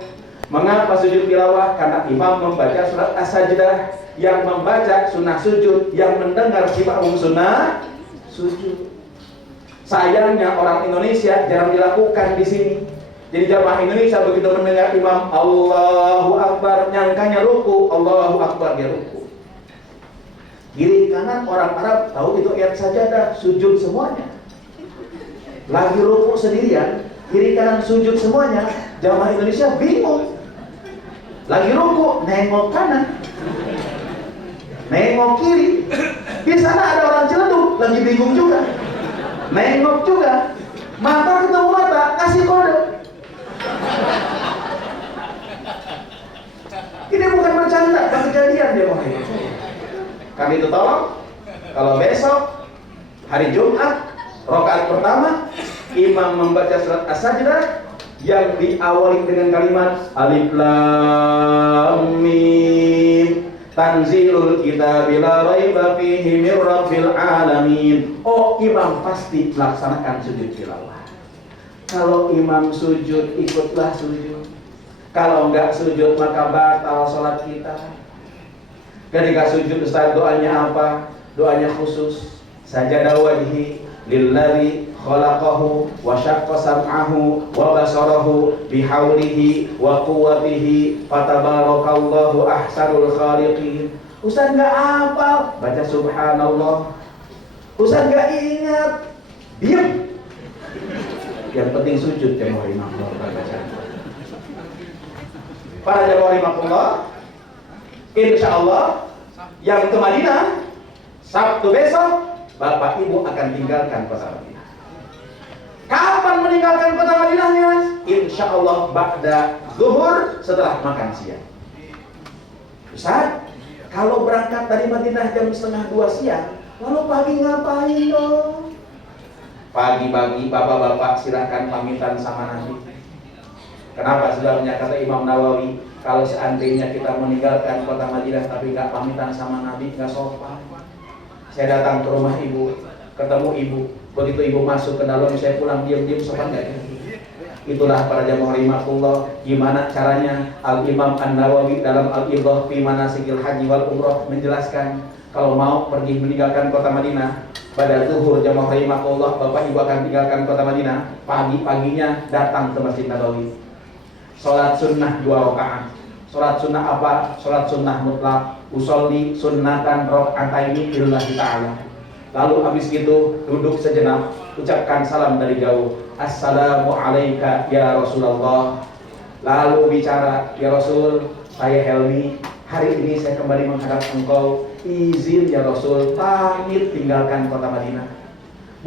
Mengapa sujud tilawah? Karena imam membaca surat As-Sajdah yang membaca sunnah sujud, yang mendengar makmum sunnah sujud. Sayangnya orang Indonesia jarang dilakukan di sini. Jadi jamaah Indonesia begitu mendengar imam Allahu Akbar, nyangkanya ruku, Allahu Akbar dia ruku. Kiri kanan orang Arab tahu itu ayat sajadah, sujud semuanya. Lagi ruku sendirian, kiri kanan sujud semuanya, jamaah Indonesia bingung. Lagi ruku, nengok kanan, nengok kiri. Di sana ada orang celeduk, lagi bingung juga. Nengok juga, mata ketemu mata, kasih kode. Ini bukan bercanda, tapi kejadian dia mau. Kami itu tolong, kalau besok hari Jumat rakaat pertama imam membaca surat As-Sajdah yang diawali dengan kalimat Alif Lam Mim Tanzilul Kitabi la raiba fihi mir rabbil alamin. Oh, imam pasti melaksanakan sujud tilawah. Kalau imam sujud, ikutlah sujud. Kalau enggak sujud, maka batal sholat kita. Ketika sujud, Ustaz, doanya apa? Doanya khusus. Sajadah wajhi lilladzi khalaqahu wa syaqqa sam'ahu wa basarahu bihaulihi wa quwwatihi fatabarakallahu ahsanul khaliqin. Ustaz enggak hafal, baca subhanallah. Ustaz enggak ingat, diam. Yang penting sujud jamaah rahimahullah. Para jamaah rahimahullah, insyaallah yang ke Madinah Sabtu besok Bapak Ibu akan tinggalkan kota Madinah. Kapan meninggalkan kota Madinahnya? Insyaallah ba'da zuhur, setelah makan siang. Ustaz, kalau berangkat dari Madinah jam 1:30 siang, lalu pagi ngapain dong? Pagi-pagi bapak-bapak silahkan pamitan sama Nabi. Kenapa sebabnya? Kata Imam Nawawi, kalau seandainya kita meninggalkan kota Madinah tapi nggak pamitan sama Nabi, nggak sopan. Saya datang ke rumah ibu, ketemu ibu, begitu ibu masuk ke dalam, saya pulang diam-diam, sopan nggak? Itulah para jamaah rahimahullah, gimana caranya Al-Imam An-Nawawi dalam Al-Idah fi Manasikil Haji wal Umrah menjelaskan, kalau mau pergi meninggalkan kota Madinah pada zuhur, jamaah rahimahullah, Bapak Ibu akan tinggalkan kota Madinah, pagi-paginya datang ke Masjid Nabawi. Sholat sunnah 2 rakaat. Sholat sunnah apa? Sholat sunnah mutlak. Usolli sunnatan raka'ataini lillahi ta'ala. Lalu habis itu duduk sejenak, ucapkan salam dari jauh. Assalamu alayka ya Rasulullah. Lalu bicara, ya Rasul, saya Helmi, hari ini saya kembali menghadap engkau. Izin ya Rasul, pamit tinggalkan kota Madinah.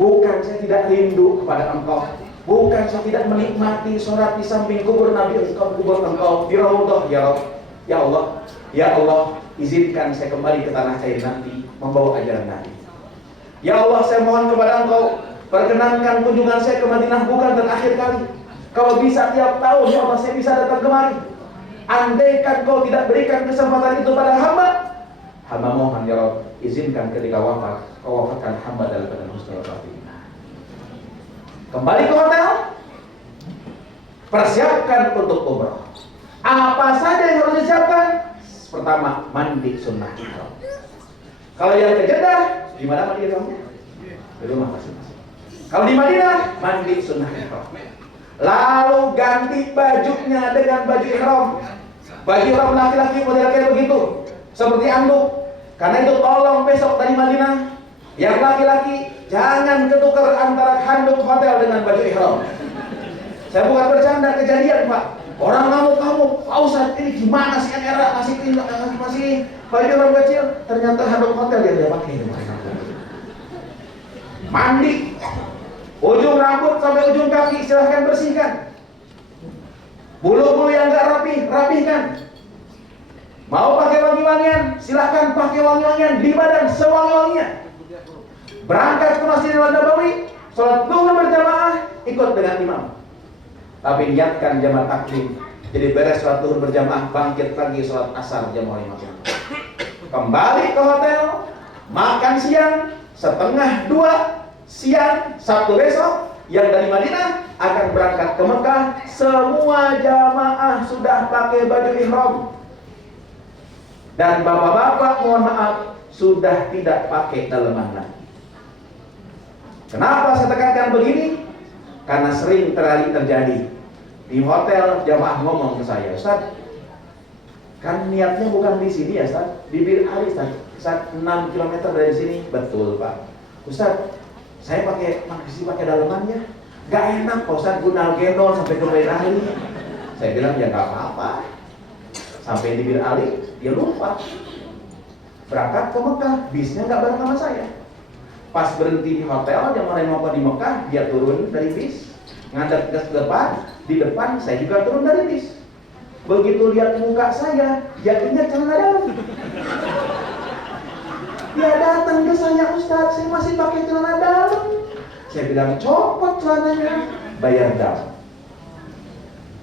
Bukan saya tidak rindu kepada engkau, bukan saya tidak menikmati sholat di samping kubur Nabi engkau, kubur engkau di Raudhah ya Rabb. Ya Allah, ya Allah, izinkan saya kembali ke tanah air nanti membawa ajaran Nabi. Ya Allah, saya mohon kepada engkau, perkenankan kunjungan saya ke Madinah bukan terakhir kali. Kalau bisa tiap tahun, ya Allah, saya bisa datang kemari. Andaikan kau tidak berikan kesempatan itu pada hamba, hamba mohon ya Rabb, izinkan ketika wafat, kau wafatkan hamba dalam keadaan husnul khatimah. Kembali ke hotel, persiapkan untuk umrah. Apa saja yang harus disiapkan? Pertama, mandi sunnah ihram. Kalau yang ke Jeddah, di mana mandi ihramnya? Di rumah masing-masing. Kalau di Madinah, mandi sunnah ihram. Lalu ganti bajunya dengan baju ihram. Baju ihram laki-laki model kayak begitu, seperti anduk. Karena itu tolong besok dari Madinah, yang laki-laki jangan ketukar antara handuk hotel dengan baju ihram. Saya bukan bercanda, kejadian Pak. Orang ngamuk-ngamuk, Pak Ustaz, ini gimana sih era masih baju ihram kecil, ternyata handuk hotel yang dia pakai. Mandi, ujung rambut sampai ujung kaki silahkan bersihkan. Bulu-bulu yang nggak rapi, rapihkan. Mau pakai wangi-wangian, silahkan pakai wangi-wangian di badan sewangi-wanginya. Berangkat ke Masjid Nabawi, sholat zuhur berjamaah, ikut dengan imam. Tapi niatkan jamaah taklim. Jadi beres sholat zuhur berjamaah, bangkit lagi sholat asar jamaah imam. Kembali ke hotel, makan siang, 1:30 siang Sabtu besok. Yang dari Madinah akan berangkat ke Mekah, semua jamaah sudah pakai baju ihram. Dan bapak-bapak mohon maaf sudah tidak pakai daleman lagi. Kenapa saya tekankan begini? Karena sering terjadi di hotel. Jamaah ngomong ke saya, Ustaz, kan niatnya bukan di sini ya Ustaz, di Bir Ali Ustaz, 6 km dari sini. Betul Pak. Ustaz, saya pakai dalemannya, gak enak Pak Ustaz, gunal gendol sampai ke Bir Ali. Saya bilang ya gak apa-apa. Sampai di Bir Ali, dia lupa. Berangkat ke Mekah, bisnya gak bareng sama saya. Pas berhenti di hotel, dia mau di Mekah, dia turun dari bis, ngadep ke depan. Di depan saya juga turun dari bis. Begitu lihat muka saya, dia ingat celana dalam. Dia datang ke saya, Ustaz, saya masih pakai celana dalam. Saya bilang, copot celananya, bayar dalam.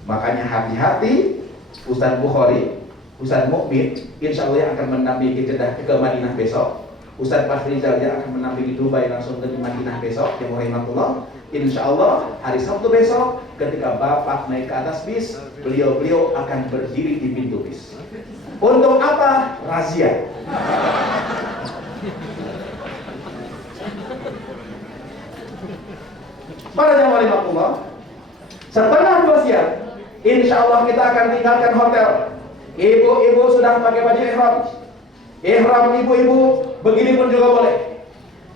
Makanya hati-hati, Ustaz Bukhari, Ustaz Mukmin, insya Allah yang akan mendampingi Jeddah ke Madinah besok. Ustaz Fahrizal yang akan mendampingi Dubai langsung ke Madinah besok. Yang rahmatullah, insya Allah hari Sabtu besok ketika Bapak naik ke atas bis, beliau akan berdiri di pintu bis. Untuk apa? Razia. Para jamaah rahmatullah, setelah 2 siang, insya Allah kita akan tinggalkan hotel. Ibu-ibu sudah pakai baju ihram. Ihram ibu-ibu, begini pun juga boleh.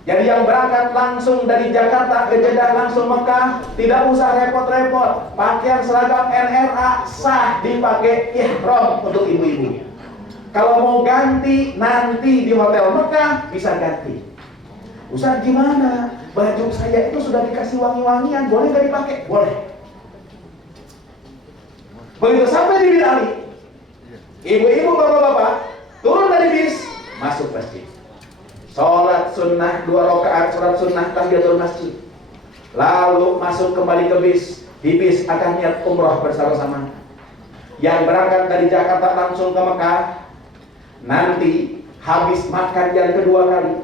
Jadi yang berangkat langsung dari Jakarta ke Jeddah langsung Mekah, tidak usah repot-repot. Pakaian seragam NRA sah dipakai ihram untuk ibu-ibu. Kalau mau ganti nanti di hotel Mekah bisa ganti. Ustaz gimana? Baju saya itu sudah dikasih wangi-wangian, boleh nggak dipakai? Boleh. Begitu sampai di Bir Ali, ibu-ibu, bapak-bapak turun dari bis, masuk masjid. Sholat sunnah 2 rakaat, sholat sunnah tahiyatul masjid. Lalu masuk kembali ke bis. Di bis akan niat umrah bersama-sama. Yang berangkat dari Jakarta langsung ke Mekah, nanti habis makan yang kedua kali.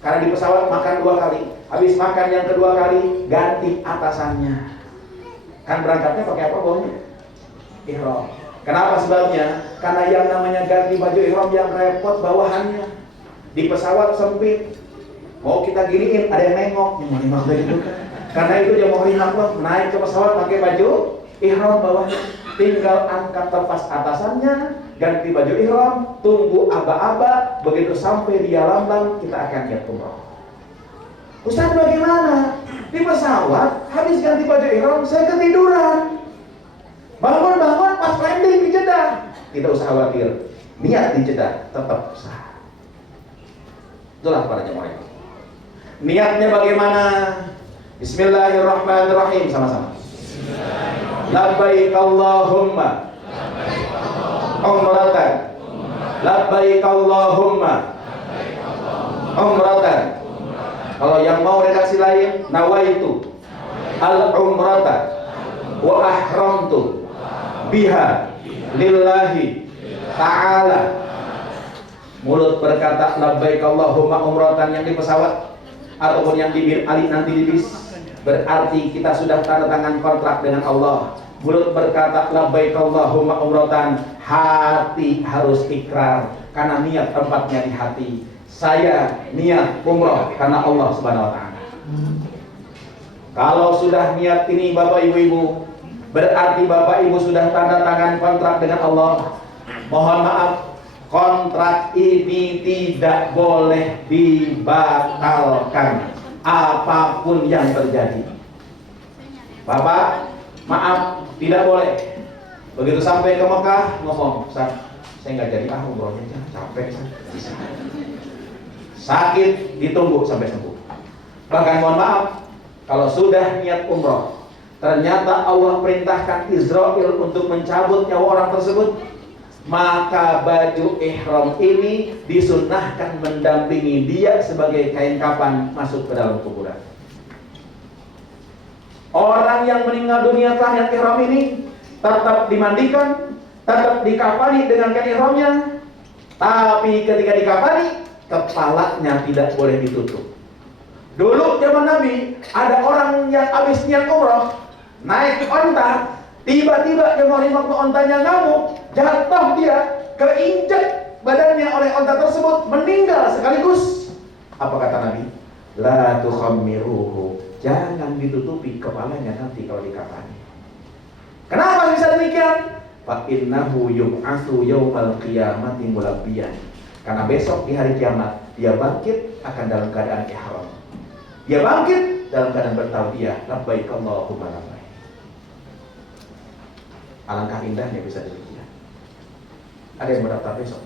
Karena di pesawat makan 2 kali. Habis makan yang kedua kali, ganti atasannya. Kan berangkatnya pakai apa bawahnya? Ihram. Kenapa sebabnya? Karena yang namanya ganti baju ihram yang repot bawahannya. Di pesawat sempit, mau kita giniin ada yang nengok, gitu. Karena itu dia mau naik ke pesawat pakai baju ihram bawahnya, tinggal angkat lepas atasannya, ganti baju ihram, tunggu aba-aba, begitu sampai di Yalamlam kita akan lihat umrah. Ustaz bagaimana? Di pesawat habis ganti baju ihram saya ketiduran. Bangun pas landing di Jeddah. Tidak usah khawatir, niat di Jeddah tetap sah. Itulah para jemaah. Niatnya bagaimana? Bismillahirrahmanirrahim sama-sama. Labbaik Allahumma umratan. Labbaik Allahumma umratan. Kalau yang mau redaksi lain, nawaitu al-umrata wa ahramtu biha lillahi ta'ala. Mulut berkata labbaik Allahumma umratan yang di pesawat ataupun yang di Bir Ali nanti di bis, berarti kita sudah tanda tangan kontrak dengan Allah. Mulut berkata labbaik Allahumma umratan, hati harus ikrar karena niat tempatnya di hati. Saya niat umrah karena Allah Subhanahu wa taala. Kalau sudah niat ini Bapak Ibu, berarti Bapak Ibu sudah tanda tangan kontrak dengan Allah. Mohon maaf, kontrak ini tidak boleh dibatalkan apapun yang terjadi. Bapak, maaf, tidak boleh. Begitu sampai ke Mekah ngomong, saya nggak jadi umrohnya, capek bisa. Sakit ditunggu sampai sembuh. Bahkan mohon maaf, kalau sudah niat umroh, ternyata Allah perintahkan Israel untuk mencabut nyawa orang tersebut, maka baju ihram ini disunnahkan mendampingi dia sebagai kain kafan masuk ke dalam kuburan. Orang yang meninggal dunia setelah niat ihram ini tetap dimandikan, tetap dikafani dengan kain ihramnya, tapi ketika dikafani kepalanya tidak boleh ditutup. Dulu zaman Nabi ada orang yang habis niat umroh naik onta, tiba-tiba dia mau waktu ontanya ngamuk, jatuh dia, keinjek badannya oleh onta tersebut, meninggal sekaligus. Apa kata Nabi? La tukhammiruhu, jangan ditutupi kepalanya nanti kalau dikafani. Kenapa bisa demikian? Fa innahu yub'atsu yaumal qiyamati mulabbiyan. Karena besok di hari kiamat dia bangkit akan dalam keadaan ihram. Dia bangkit dalam keadaan bertalbiyah, labbaik Allahumma labbaik. Alangkah indahnya bisa demikian. Ada yang mendaftar besok?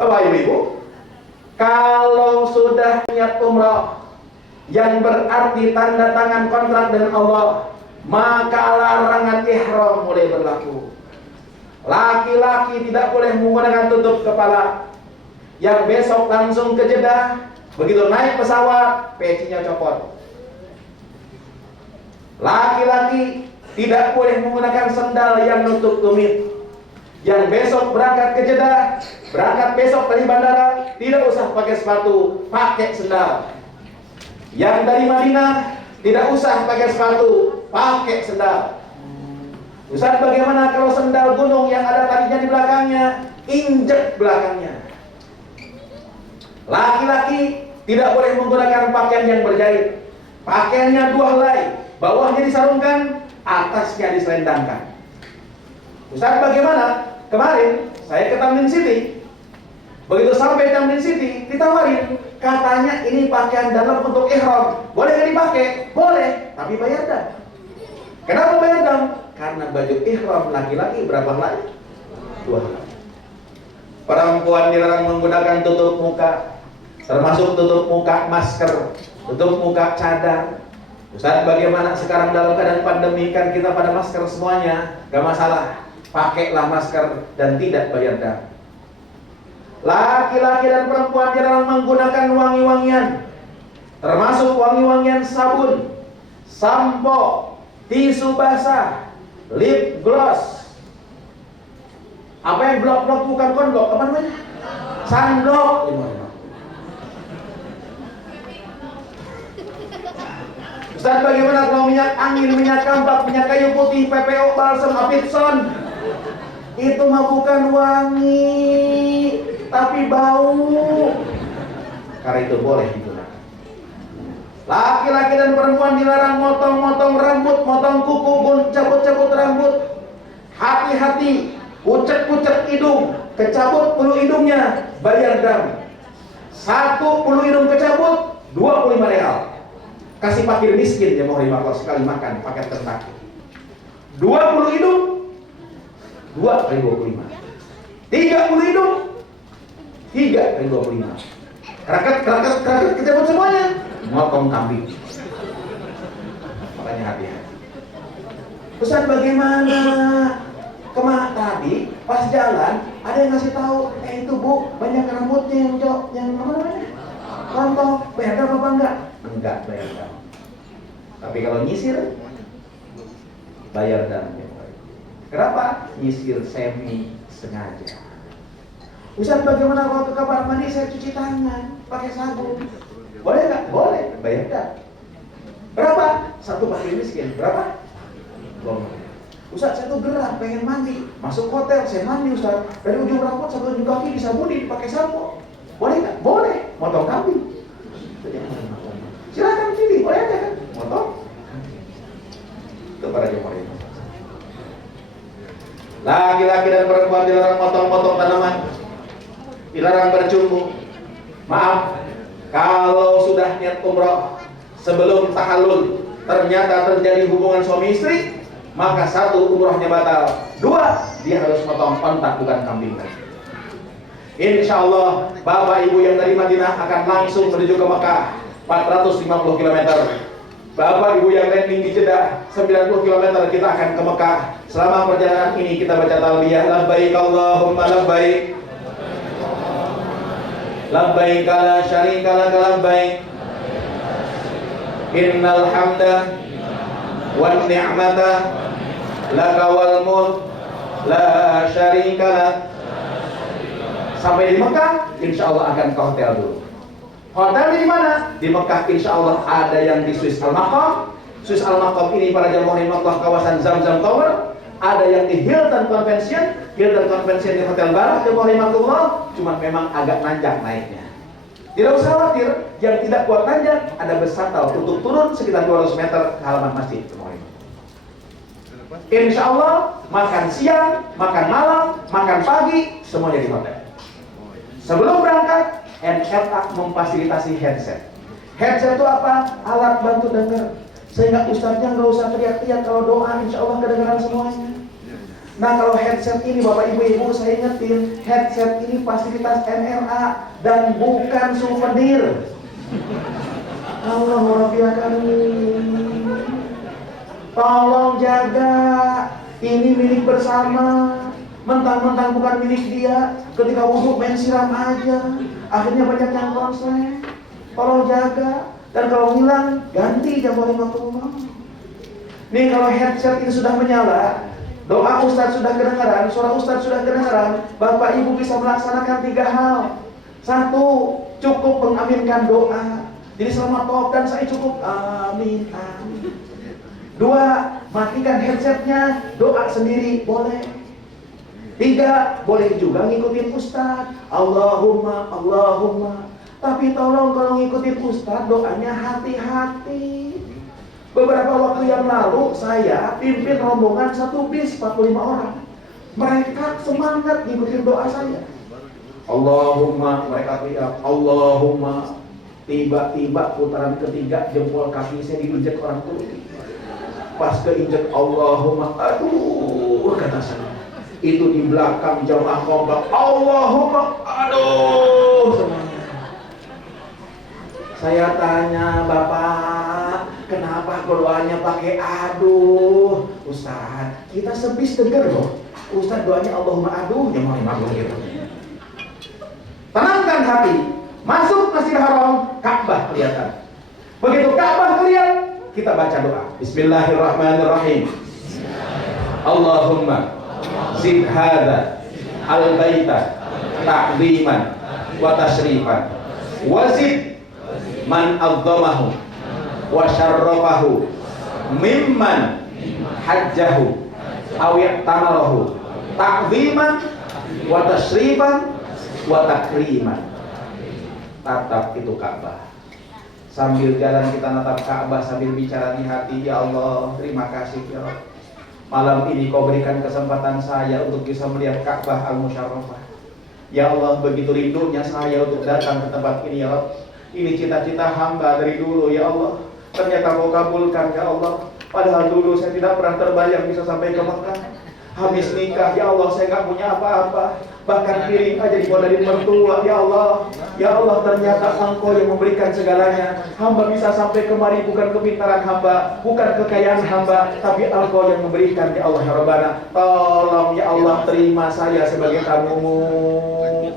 Bapak Ibu, kalau sudah niat umrah yang berarti tanda tangan kontrak dengan Allah, maka larangan ihram mulai berlaku. Laki-laki tidak boleh menggunakan tutup kepala. Yang besok langsung ke Jeddah, begitu naik pesawat, pecinya copot. Laki-laki tidak boleh menggunakan sendal yang nutup tumit. Yang besok berangkat ke Jeddah, berangkat besok dari bandara, tidak usah pakai sepatu, pakai sendal. Yang dari Madinah, tidak usah pakai sepatu, pakai sendal. Ustaz, bagaimana kalau sendal gunung yang ada talinya di belakangnya, injek belakangnya? Laki-laki tidak boleh menggunakan pakaian yang berjahit. Pakaiannya dua helai, bawahnya disarungkan, atasnya diselendangkan. Ustaz, bagaimana? Kemarin saya ke Tamrin City. Begitu sampai Tamrin City, ditawarin, katanya ini pakaian dalam untuk ihram. Boleh nggak dipakai? Boleh, tapi bayar dam. Kenapa bayar dam? Karena baju ihram laki-laki berapa helai? Dua helai. Perempuan dilarang menggunakan tutup muka, termasuk tutup muka masker, tutup muka cadar. Ustaz, bagaimana sekarang dalam keadaan pandemi, kan kita pada masker semuanya, gak masalah. Pakailah masker dan tidak bayar dam. Laki-laki dan perempuan dilarang menggunakan wangi-wangian, termasuk wangi-wangian sabun, sampo, tisu basah, lip gloss. Apa yang blok-blok bukan konblok, apa namanya? Sunblock. Ustaz, bagaimana kalau minyak angin, minyak kampak, minyak kayu putih, PPO, balsam, Apitson? Itu mah bukan wangi, tapi bau. Karena itu boleh digunakan. Laki-laki dan perempuan dilarang motong-motong rambut, motong kuku, cabut-cabut rambut. Hati-hati, kucek-kucek hidung, kecabut bulu hidungnya, bayar dam. 1 bulu hidung kecabut, 25 real. Kasih fakir miskin yang mau Allah sekali makan paket ternak. 2 bulu hidung, 2 kali 25. 3 bulu hidung, 3 kali 25. Keraket kecabut semuanya, motong kambing. Makanya hati-hati. Ustaz, bagaimana? Kemarin tadi pas jalan ada yang ngasih tahu, itu Bu, banyak rambutnya yang apa namanya? Rontok, bayar dam apa enggak? Enggak bayar dam. Tapi kalau nyisir bayar dam. Kenapa? Nyisir semi sengaja. Ustaz, bagaimana kalau ke kamar mandi saya cuci tangan pakai sabun? Boleh nggak? Boleh, bayar dam. Berapa? 1 fakir miskin. Berapa? Boleh. Ustaz, saya tuh gerah, pengen mandi. Masuk hotel, saya mandi Ustaz. Dari ujung rambut sampai ujung kaki disabunin pakai sampo. Boleh nggak? Boleh. Motong kambing. Silakan pilih, boleh aja kan? Motong. Itu para jemaah itu. Laki-laki dan perempuan dilarang motong-motong tanaman, dilarang bercumbu. Maaf, kalau sudah niat umroh sebelum tahallul ternyata terjadi hubungan suami istri, maka 1, umrohnya batal. 2, dia harus potong kontak, bukan kambing lagi. Insya Allah Bapak Ibu yang dari Madinah akan langsung menuju ke Mekah 450 km. Bapak Ibu yang landing di Jeddah 90 km, kita akan ke Mekah. Selama perjalanan ini kita baca talbiyah, labbaik Allahumma labbaik, labbaik la syarika laka labbaik, innal hamda wan ni'mata laka wal mulk la syarika lak. Sampai di Mekah, insya Allah akan ke hotel dulu. Hotel di mana? Di Mekah, insya Allah ada yang di Swiss Al-Maqam. Swiss Al-Maqam ini para jamaah Allah kawasan Zamzam Tower. Ada yang di Hilton Convention di Hotel Barat, cuma memang agak nanjak naiknya. Tidak usah khawatir, yang tidak kuat nanjak ada bus shuttle untuk turun sekitar 200 meter ke halaman masjid. Insya Allah makan siang, makan malam, makan pagi, semuanya di hotel. Sebelum berangkat, NRA memfasilitasi headset. Headset itu apa? Alat bantu dengar. Sehingga ustadznya nggak usah teriak-teriak kalau doa, insya Allah kedengaran semuanya. Nah kalau headset ini Bapak Ibu saya ingetin, headset ini fasilitas NRA dan bukan souvenir. Allah Rabbiakan. Tolong jaga, ini milik bersama. Mentang-mentang bukan milik dia, ketika wudhu main siram aja, akhirnya banyak yang konslet. Tolong jaga, dan kalau hilang ganti jam 5. Nih kalau headset ini sudah menyala, doa Ustadz sudah kedengaran, suara Ustadz sudah kedengaran, Bapak Ibu bisa melaksanakan 3 hal. 1, cukup mengaminkan doa. Jadi selama tawaf dan sa'i cukup amin, amin. 2, matikan headsetnya, doa sendiri boleh. 3, boleh juga ngikutin Ustadz, Allahumma, Allahumma. Tapi tolong kalau ngikutin Ustadz, doanya hati-hati. Beberapa waktu yang lalu, saya pimpin rombongan 1 bis 45 orang. Mereka semangat ngikutin doa saya. Allahumma, mereka teriak, Allahumma. Tiba-tiba putaran ketiga, jempol kaki saya diinjek orang Turki. Pas keinjek Allahumma, aduh, kata saya. Itu di belakang jamaah kompak, Allahumma, aduh semuanya. Saya tanya, Bapak, kenapa doanya pakai aduh? Ustaz, kita sebis denger loh. Ustaz doanya Allahumma aduh, yang mau gitu. Tenangkan hati. Masuk Masjidil Haram, Ka'bah kelihatan. Begitu Ka'bah kelihatan, kita baca doa. Bismillahirrahmanirrahim. Allahumma zid hadza al-baita ta'ziman wa tashrifan wa zid man azzamahu wa syarrafahu mimman hajjahu aw i'tamarahu ta'ziman wa tashrifan wa takriman. Tatap itu Ka'bah. Sambil jalan kita natap Ka'bah sambil bicara di hati, ya Allah, terima kasih ya Allah. Malam ini kau berikan kesempatan saya untuk bisa melihat Ka'bah Al-Musyarrafah. Ya Allah, begitu rindunya saya untuk datang ke tempat ini ya Allah. Ini cita-cita hamba dari dulu ya Allah. Ternyata kau kabulkan ya Allah. Padahal dulu saya tidak pernah terbayang bisa sampai ke Mekah. Habis nikah ya Allah saya nggak punya apa-apa. Bahkan piring aja dibawa dari mertua ya Allah. Ya Allah, ternyata Engkau yang memberikan segalanya. Hamba bisa sampai kemari bukan kepintaran hamba, bukan kekayaan hamba, tapi Engkau yang memberikan ya Allah ya Rabbana. Tolong ya Allah terima saya sebagai tamumu.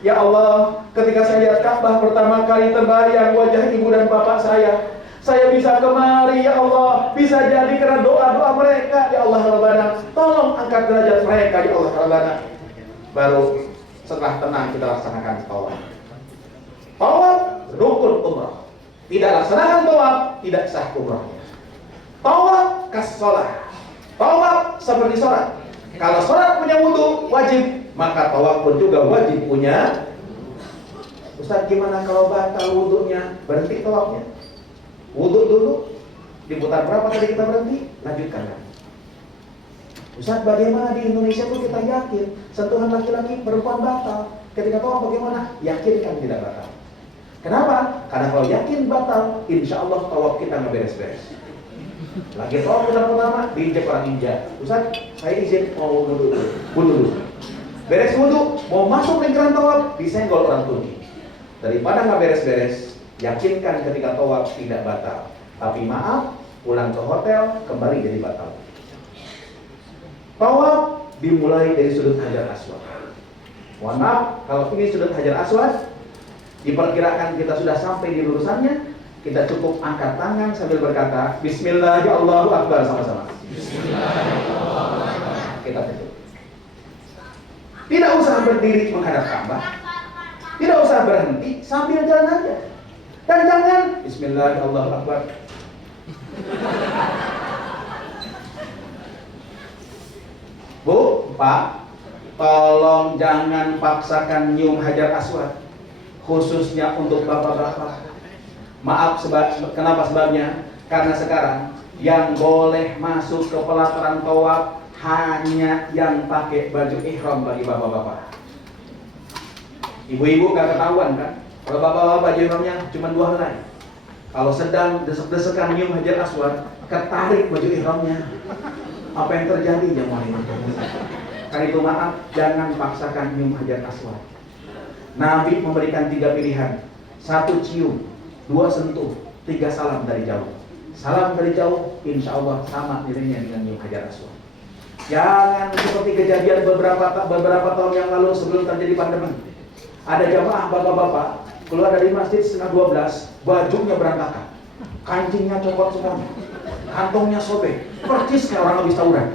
Ya Allah, ketika saya lihat Ka'bah pertama kali terbayang wajah ibu dan bapak saya. Saya bisa kemari ya Allah, bisa jadi karena doa-doa mereka ya Allah ya Rabbana. Tolong angkat derajat mereka ya Allah ya Rabbana. Baru setelah tenang kita laksanakan tawaf. Tawaf rukun umrah. Tidak laksanakan tawaf, tidak sah umrahnya. Tawaf kas-shalah. Tawaf seperti sholat. Kalau sholat punya wudu wajib, maka tawaf pun juga wajib punya. Ustaz, gimana kalau batal wudunya? Berhenti tawafnya. Wudu dulu. Diputar berapa tadi kita berhenti? Lanjutkan kan. Ustaz, bagaimana di Indonesia tuh kita yakin sentuhan laki-laki perempuan batal. Ketika tawaf bagaimana? Yakinkan tidak batal. Kenapa? Karena kalau yakin batal, insya Allah tawaf kita nggak beres-beres. Lagi tawaf putar pertama, diinjak orang India. Ustaz, saya izin mau wudu dulu. Beres wudu, mau masuk lingkaran tawaf, disenggol orang Turki. Daripada nggak beres-beres, yakinkan ketika tawaf tidak batal. Tapi maaf, pulang ke hotel kembali jadi batal. Tawaf dimulai dari sudut Hajar Aswad. Mohon maaf, kalau ini sudut Hajar Aswad, diperkirakan kita sudah sampai di lurusannya, kita cukup angkat tangan sambil berkata Bismillahirrahmanirrahim sama-sama. Bismillahirrahmanirrahim. Kita tutup. Tidak usah berdiri menghadap Ka'bah, tidak usah berhenti, sambil jalan aja. Dan jangan Bismillahirrahmanirrahim. Bu, Pak, tolong jangan paksakan nyium Hajar Aswad, khususnya untuk bapak-bapak. Maaf, kenapa sebabnya? Karena sekarang yang boleh masuk ke pelataran tawaf hanya yang pakai baju ihram bagi bapak-bapak. Ibu-ibu gak ketahuan kan? Kalau bapak-bapak baju ihramnya cuma 2 helai. Kalau sedang desek-desekan nyium Hajar Aswad, ketarik baju ihramnya. Apa yang terjadi jemaah ini? Karena itu maaf, jangan paksakan nyium Hajar Aswad. Nabi memberikan 3 pilihan. 1 cium, 2 sentuh, 3 salam dari jauh. Salam dari jauh, insya Allah sama dirinya dengan nyium Hajar Aswad. Jangan seperti kejadian beberapa tahun yang lalu sebelum terjadi pandemi. Ada jamaah bapak-bapak keluar dari masjid setengah 12, bajunya berantakan, kancingnya copot semuanya, kantongnya sobek, percis kayak orang habis tawuran.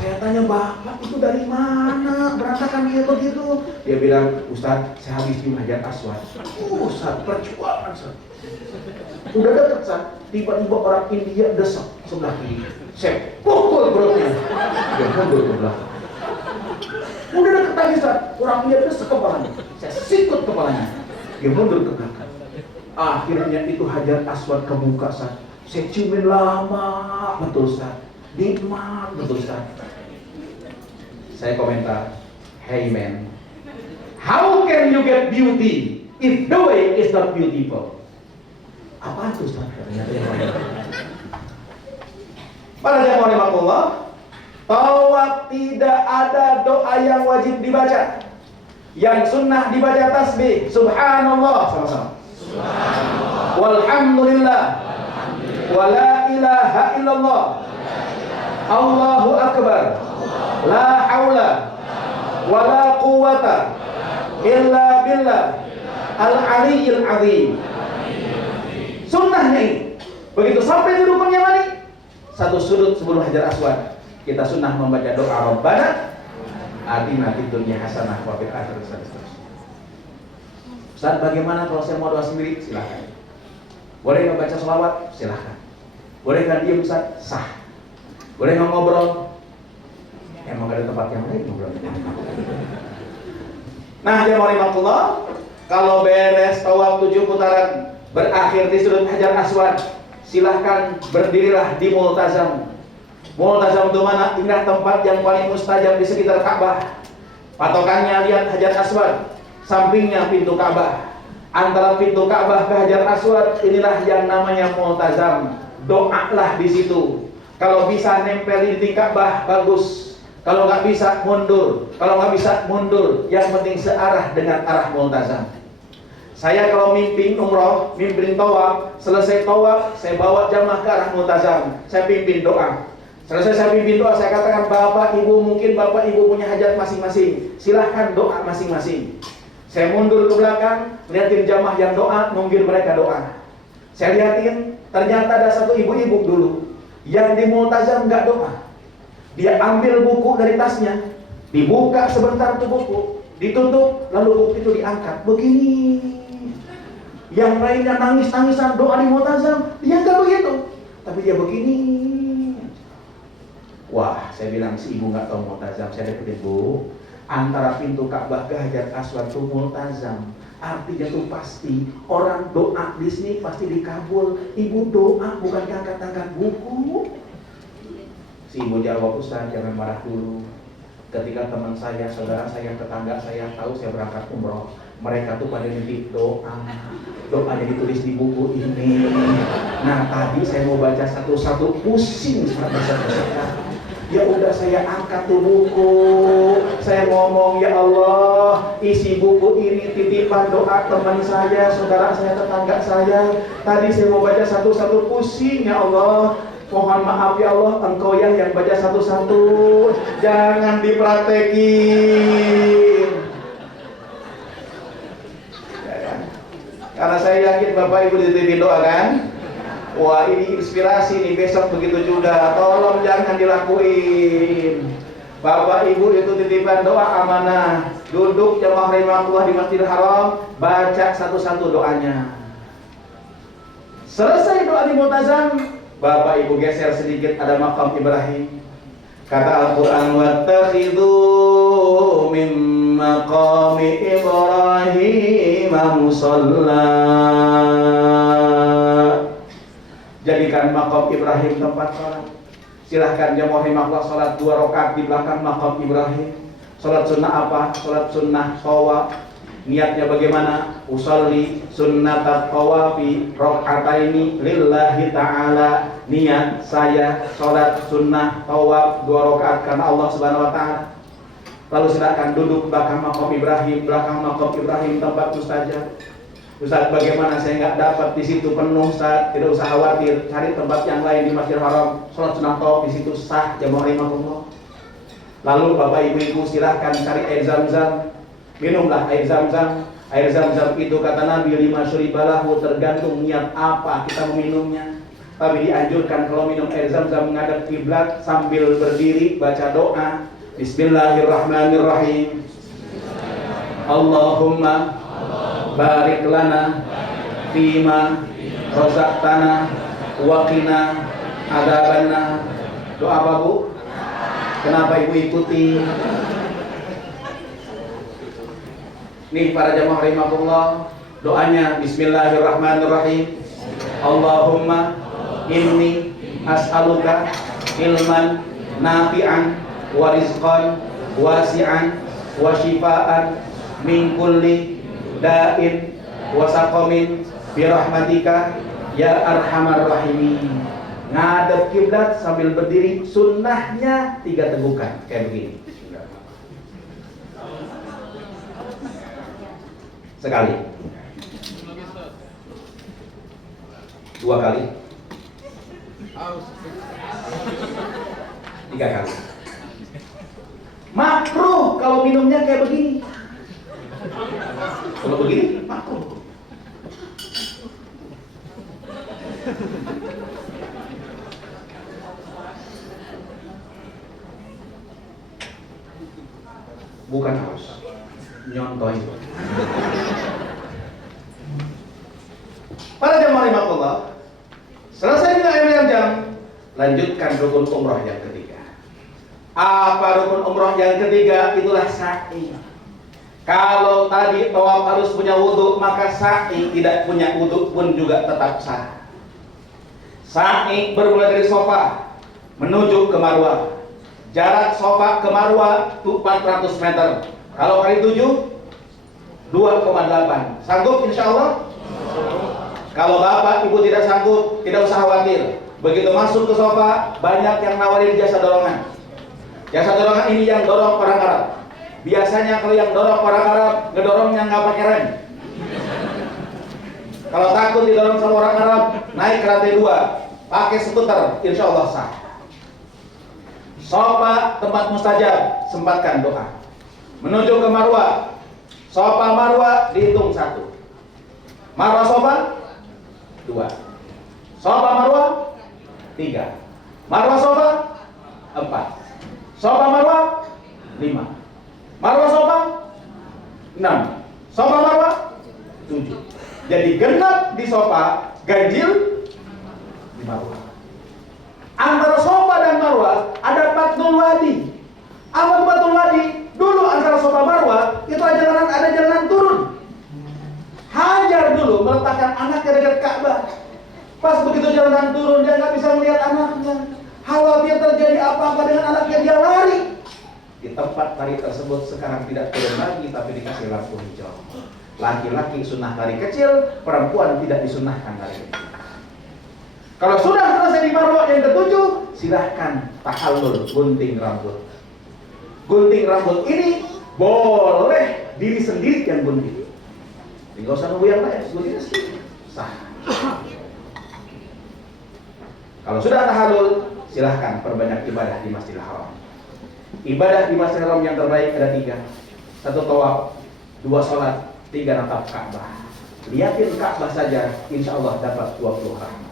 Saya tanya, bapak itu dari mana berantakan dia begitu? Dia bilang, Ustaz, saya habis nyium Hajar Aswad. Ustaz, perjuangan Ustaz. Udah deket Ustaz, tiba-tiba orang India desek sebelah kiri. Saya pukul perutnya. Dia mundur ke belakang. Udah deket lagi Ustaz, orang India desek kepalanya. Saya sikut kepalanya. Dia mundur ke belakang. Akhirnya itu Hajar Aswad ke muka Ustaz. Saya ciumin lama betul Ustaz. Nikmat betul Ustaz. Saya komentar, hey man, how can you get beauty if the way is not beautiful? Apa itu Ustaz? Para jamaah rahimakumullah, tawaf tidak ada doa yang wajib dibaca. Yang sunnah dibaca tasbih, subhanallah sama-sama. Subhanallah. Walhamdulillah. Wala ilaha illallah. Allahu akbar. La haula wala quwwata illa billah al-aliyyil azim. Sunnahnya ini, begitu sampai di rukun yamani, 1 sudut sebelum Hajar Aswad, kita sunnah membaca doa Rabbana atina fid dunya hasanah wa fil akhirati hasanah. Ustaz, bagaimana kalau saya mau doa sendiri? Silakan. Boleh nggak baca sholawat? Silakan. Boleh nggak diam Ustaz? Sah. Boleh nggak ngobrol? Emang gak ada tempat yang lain ngobrol. Nah, jemaah rahimakumullah, kalau beres tawaf 7 putaran berakhir di sudut Hajar Aswad, silahkan berdirilah di Multazam. Multazam itu mana? Inilah tempat yang paling mustajab di sekitar Ka'bah. Patokannya lihat Hajar Aswad, sampingnya pintu Ka'bah. Antara pintu Ka'bah ke Hajar Aswad, inilah yang namanya Multazam. Doalah di situ. Kalau bisa nempel di Ka'bah, bagus. Kalau nggak bisa mundur, kalau nggak bisa mundur, yang penting searah dengan arah Multazam. Saya kalau mimpin umroh, mimpin tawaf, selesai tawaf, saya bawa jamaah ke arah Multazam, saya pimpin doa. Selesai saya pimpin doa, saya katakan, Bapak Ibu, mungkin Bapak Ibu punya hajat masing-masing, silahkan doa masing-masing. Saya mundur ke belakang, lihatin jamaah yang doa, nungguin mereka doa. Saya lihatin, ternyata ada 1 ibu-ibu dulu yang di Multazam nggak doa. Dia ambil buku dari tasnya, dibuka sebentar tuh buku, ditutup, lalu buku itu diangkat. Begini. Yang lainnya nangis-nangisan doa di Multazam, dia nggak begitu, tapi dia begini. Wah, saya bilang si ibu nggak tahu Multazam. Saya deketin, Bu, antara pintu Ka'bah ke Hajar Aswad tuh Multazam. Artinya tuh pasti orang doa di sini pasti dikabul. Ibu doa bukan angkat-angkat buku. Si ibu jawab, Ustaz, jangan marah dulu. Ketika teman saya, saudara saya, tetangga saya tahu saya berangkat umroh, mereka tuh pada nitip doa. Doanya ditulis di buku ini. Nah, tadi saya mau baca satu-satu, pusing sama baca-baca. Ya udah, saya angkat tuh buku. Saya ngomong, ya Allah, isi buku ini titipan doa teman saya, saudara saya, tetangga saya. Tadi saya mau baca satu-satu, pusing, ya Allah. Mohon maaf ya Allah, Engkau ya yang baca satu-satu, jangan dipraktekin. Ya kan? Karena saya yakin Bapak Ibu dititipin doa kan? Wah, ini inspirasi nih, besok begitu juga. Tolong jangan dilakuin. Bapak Ibu itu titipan doa amanah. Duduk jamaah rahimakumullah di Masjidil Haram, baca satu-satu doanya. Selesai doa di Multazam, Bapak Ibu geser sedikit, ada makam Ibrahim. Kata Al-Quran, wattakhidhu min maqami Ibrahim musalla. Jadikan maqam Ibrahim tempat sholat. Silahkan jamaah rahimahullah sholat 2 rakaat di belakang maqam Ibrahim. Sholat sunnah apa? Sholat sunnah tawaf. Niatnya bagaimana? Usolli sunnatat tawafi rakaataini lillahi ta'ala. Niat saya sholat sunnah tawaf 2 rakaat karena Allah Subhanahu wa ta'ala. Lalu silakan duduk belakang maqam Ibrahim. Belakang maqam Ibrahim tempat mustajab. Ustaz, bagaimana saya nggak dapat di situ penuh, Ustaz? Tidak usah khawatir, cari tempat yang lain di Masjidil Haram. Sholat sunnah tawaf di situ sah, jamaah rahimahullah. Lalu Bapak Ibu silahkan cari air Zam-Zam. Minumlah air Zam-Zam. Air Zam-Zam itu kata Nabi 5 syuribalahu, tergantung niat apa kita meminumnya. Tapi dianjurkan kalau minum air Zam-Zam menghadap kiblat sambil berdiri baca doa. Bismillahirrahmanirrahim. Allahumma barik lana fima razaqtana wa qina adzabannar. Doa apa, Bu? Kenapa Ibu ikuti? Nih para jamaah rahimahullah, doanya Bismillahirrahmanirrahim. Allahumma inni as'aluka ilman nafi'an wa rizqan wasi'an wa shifaan min kulli da'in wa saqamin bi rahmatika ya arhamar rahimin. Ngadep kiblat sambil berdiri, sunnahnya 3 tegukan kayak begini. Sekali, 2 kali, 3 kali. Makruh kalau minumnya kayak begini. Kalau begini makruh. Bukan haus, nyontoin. Para jamaah rahimahullah, selesai dengan air Zam-Zam, lanjutkan rukun umrah yang ketiga. Apa rukun umrah yang ketiga? Itulah sa'i. Kalau tadi tawaf harus punya wudhu, maka sa'i tidak punya wudhu pun juga tetap sah. Sa'i bermula dari Sofa menuju ke Marwah. Jarak Sofa ke Marwah 400 meter. Kalau kali 7 2,8. Sanggup insya Allah? Kalau Bapak Ibu tidak sanggup, tidak usah khawatir. Begitu masuk ke Sofa, banyak yang nawarin jasa dorongan. Jasa dorongan ini yang dorong orang Arab. Biasanya kalau yang dorong orang Arab, ngedorongnya nggak pakai rem. Kalau takut didorong sama orang Arab, naik ke lantai 2, pakai skuter, insya Allah sah. Sofa tempat mustajab, sempatkan doa. Menuju ke Marwah. Sofa Marwah dihitung 1. Marwah Sofa 2. Sofa Marwah 3. Marwah Sofa 4. Sofa Marwah 5. Marwah Sofa 6. Sofa Marwah 7. Jadi genap di Sofa, ganjil di Marwah. Antara Sofa dan Marwah ada Batnul Wadi. Apa Batnul Wadi? Dulu antara Sofa Marwah itu ada jalanan turun. Hajar dulu meletakkan anaknya dekat Ka'bah. Pas begitu jalanan turun, dia nggak bisa melihat anaknya. Khawatir terjadi apa-apa dengan anaknya, dia lari. Di tempat tari tersebut sekarang tidak turun lagi, tapi dikasih lampu hijau. Laki-laki sunnah tari kecil, perempuan tidak disunnahkan tari kecil. Kalau sudah selesai di Marwah yang ke-7, silahkan tahallul, gunting rambut. Gunting rambut ini boleh diri sendiri yang gunting. Tidak usah nunggu yang lain, guntingnya sendiri sah. Kalau sudah tahallul, silahkan perbanyak ibadah di Masjidil Haram. Ibadah di Masjidil Haram yang terbaik ada 3. 1 tawaf, 2 sholat, 3 natap Ka'bah. Lihatin Ka'bah saja, insya Allah dapat 20 rahmat.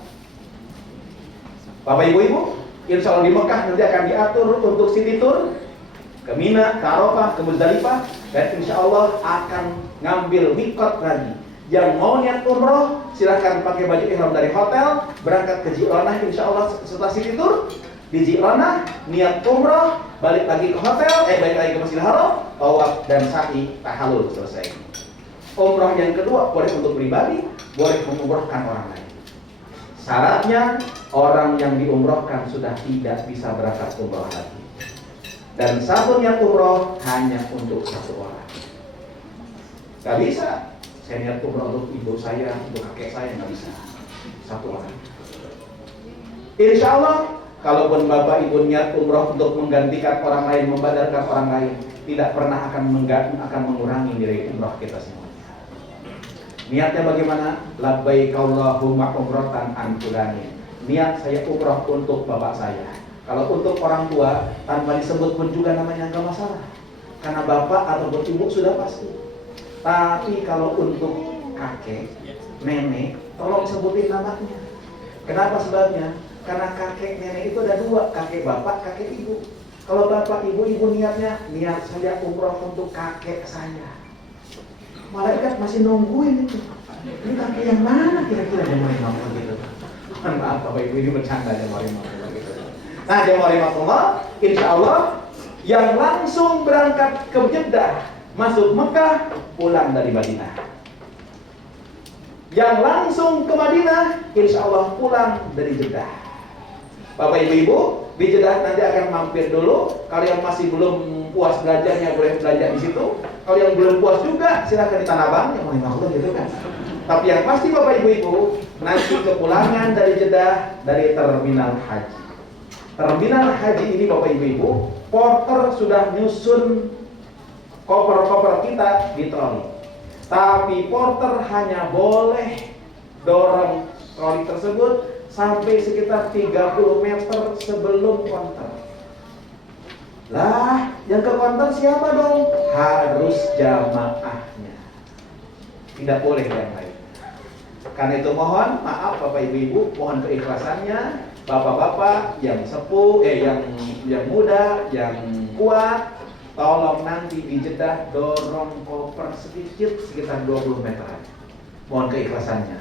Bapak Ibu-Ibu, insya Allah di Mekah nanti akan diatur untuk city tour ke Mina, ke Arafah, ke Muzdalifah, dan insya Allah akan ngambil mikot lagi. Yang mau niat umroh, silahkan pakai baju ihram dari hotel, berangkat ke Ji'ranah insya Allah setelah city tour. Di Ji'rana, niat umroh, balik lagi ke hotel, balik lagi ke Masjidil Haram, tawaf dan sa'i, tahallul, selesai. Umroh yang kedua boleh untuk pribadi, boleh mengumrohkan orang lain. Syaratnya orang yang diumrohkan sudah tidak bisa berangkat umroh lagi. Dan satu niat umroh hanya untuk satu orang. Gak bisa. Saya niat umroh untuk ibu saya, untuk kakek saya, gak bisa. Satu orang. Insya Allah, kalaupun bapak ibu niat umroh untuk menggantikan orang lain, membadarkan orang lain, tidak pernah akan mengurangi nilai umroh kita semuanya. Niatnya bagaimana? Labbaik Allahumma umrohtan an fulani. Niat saya umroh untuk bapak saya. Kalau untuk orang tua, tanpa disebut pun juga namanya nggak masalah. Karena bapak atau ibu sudah pasti. Tapi kalau untuk kakek, nenek, tolong sebutin namanya. Kenapa sebabnya? Karena kakek nenek itu ada dua, kakek bapak, kakek ibu. Kalau bapak ibu niatnya, niat saya umroh untuk kakek saya. Malaikat masih nungguin itu. Ini kakek yang mana kira-kira jemaah imam gitu. Maaf Bapak Ibu, ini bercanda jemaah imam gitu. Nah jemaah imam, insya Allah yang langsung berangkat ke Jeddah, masuk Mekah, pulang dari Madinah. Yang langsung ke Madinah, insya Allah pulang dari Jeddah. Bapak Ibu, di Jeddah nanti akan mampir dulu. Kalau yang masih belum puas belajarnya boleh belajar di situ. Kalau yang belum puas juga silakan di Tanah Abang, yang mau Allah gitu kan. Tapi yang pasti Bapak Ibu, nanti kepulangan dari Jeddah dari terminal haji. Terminal haji ini Bapak Ibu, porter sudah nyusun koper-koper kita di troli. Tapi porter hanya boleh dorong troli tersebut sampai sekitar 30 meter sebelum konter. Lah, yang ke konter siapa dong? Harus jamaahnya. Tidak boleh yang lain. Karena itu mohon maaf Bapak Ibu, mohon keikhlasannya. Bapak-bapak yang sepuh, yang muda, yang kuat, tolong nanti di Jeddah dorong koper sedikit sekitar 20 meter. Mohon keikhlasannya.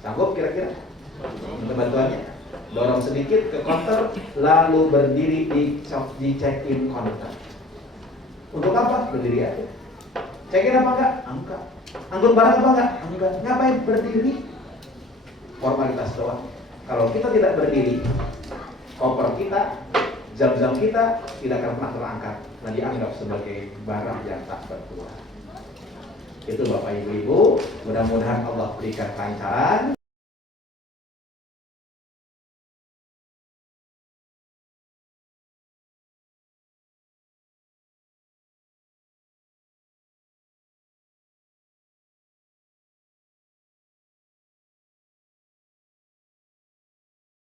Sanggup kira-kira? Minta bantuannya. Dorong sedikit ke konter, lalu berdiri di check-in konter. Untuk apa? Berdiri aja. Check-in apa enggak? Enggak. Angkut barang apa enggak? Enggak. Ngapain berdiri? Formalitas doang. Kalau kita tidak berdiri, koper kita, jam-jam kita tidak akan pernah terangkat dan dianggap sebagai barang yang tak bertuah. Itu Bapak Ibu, mudah-mudahan Allah berikan kelancaran.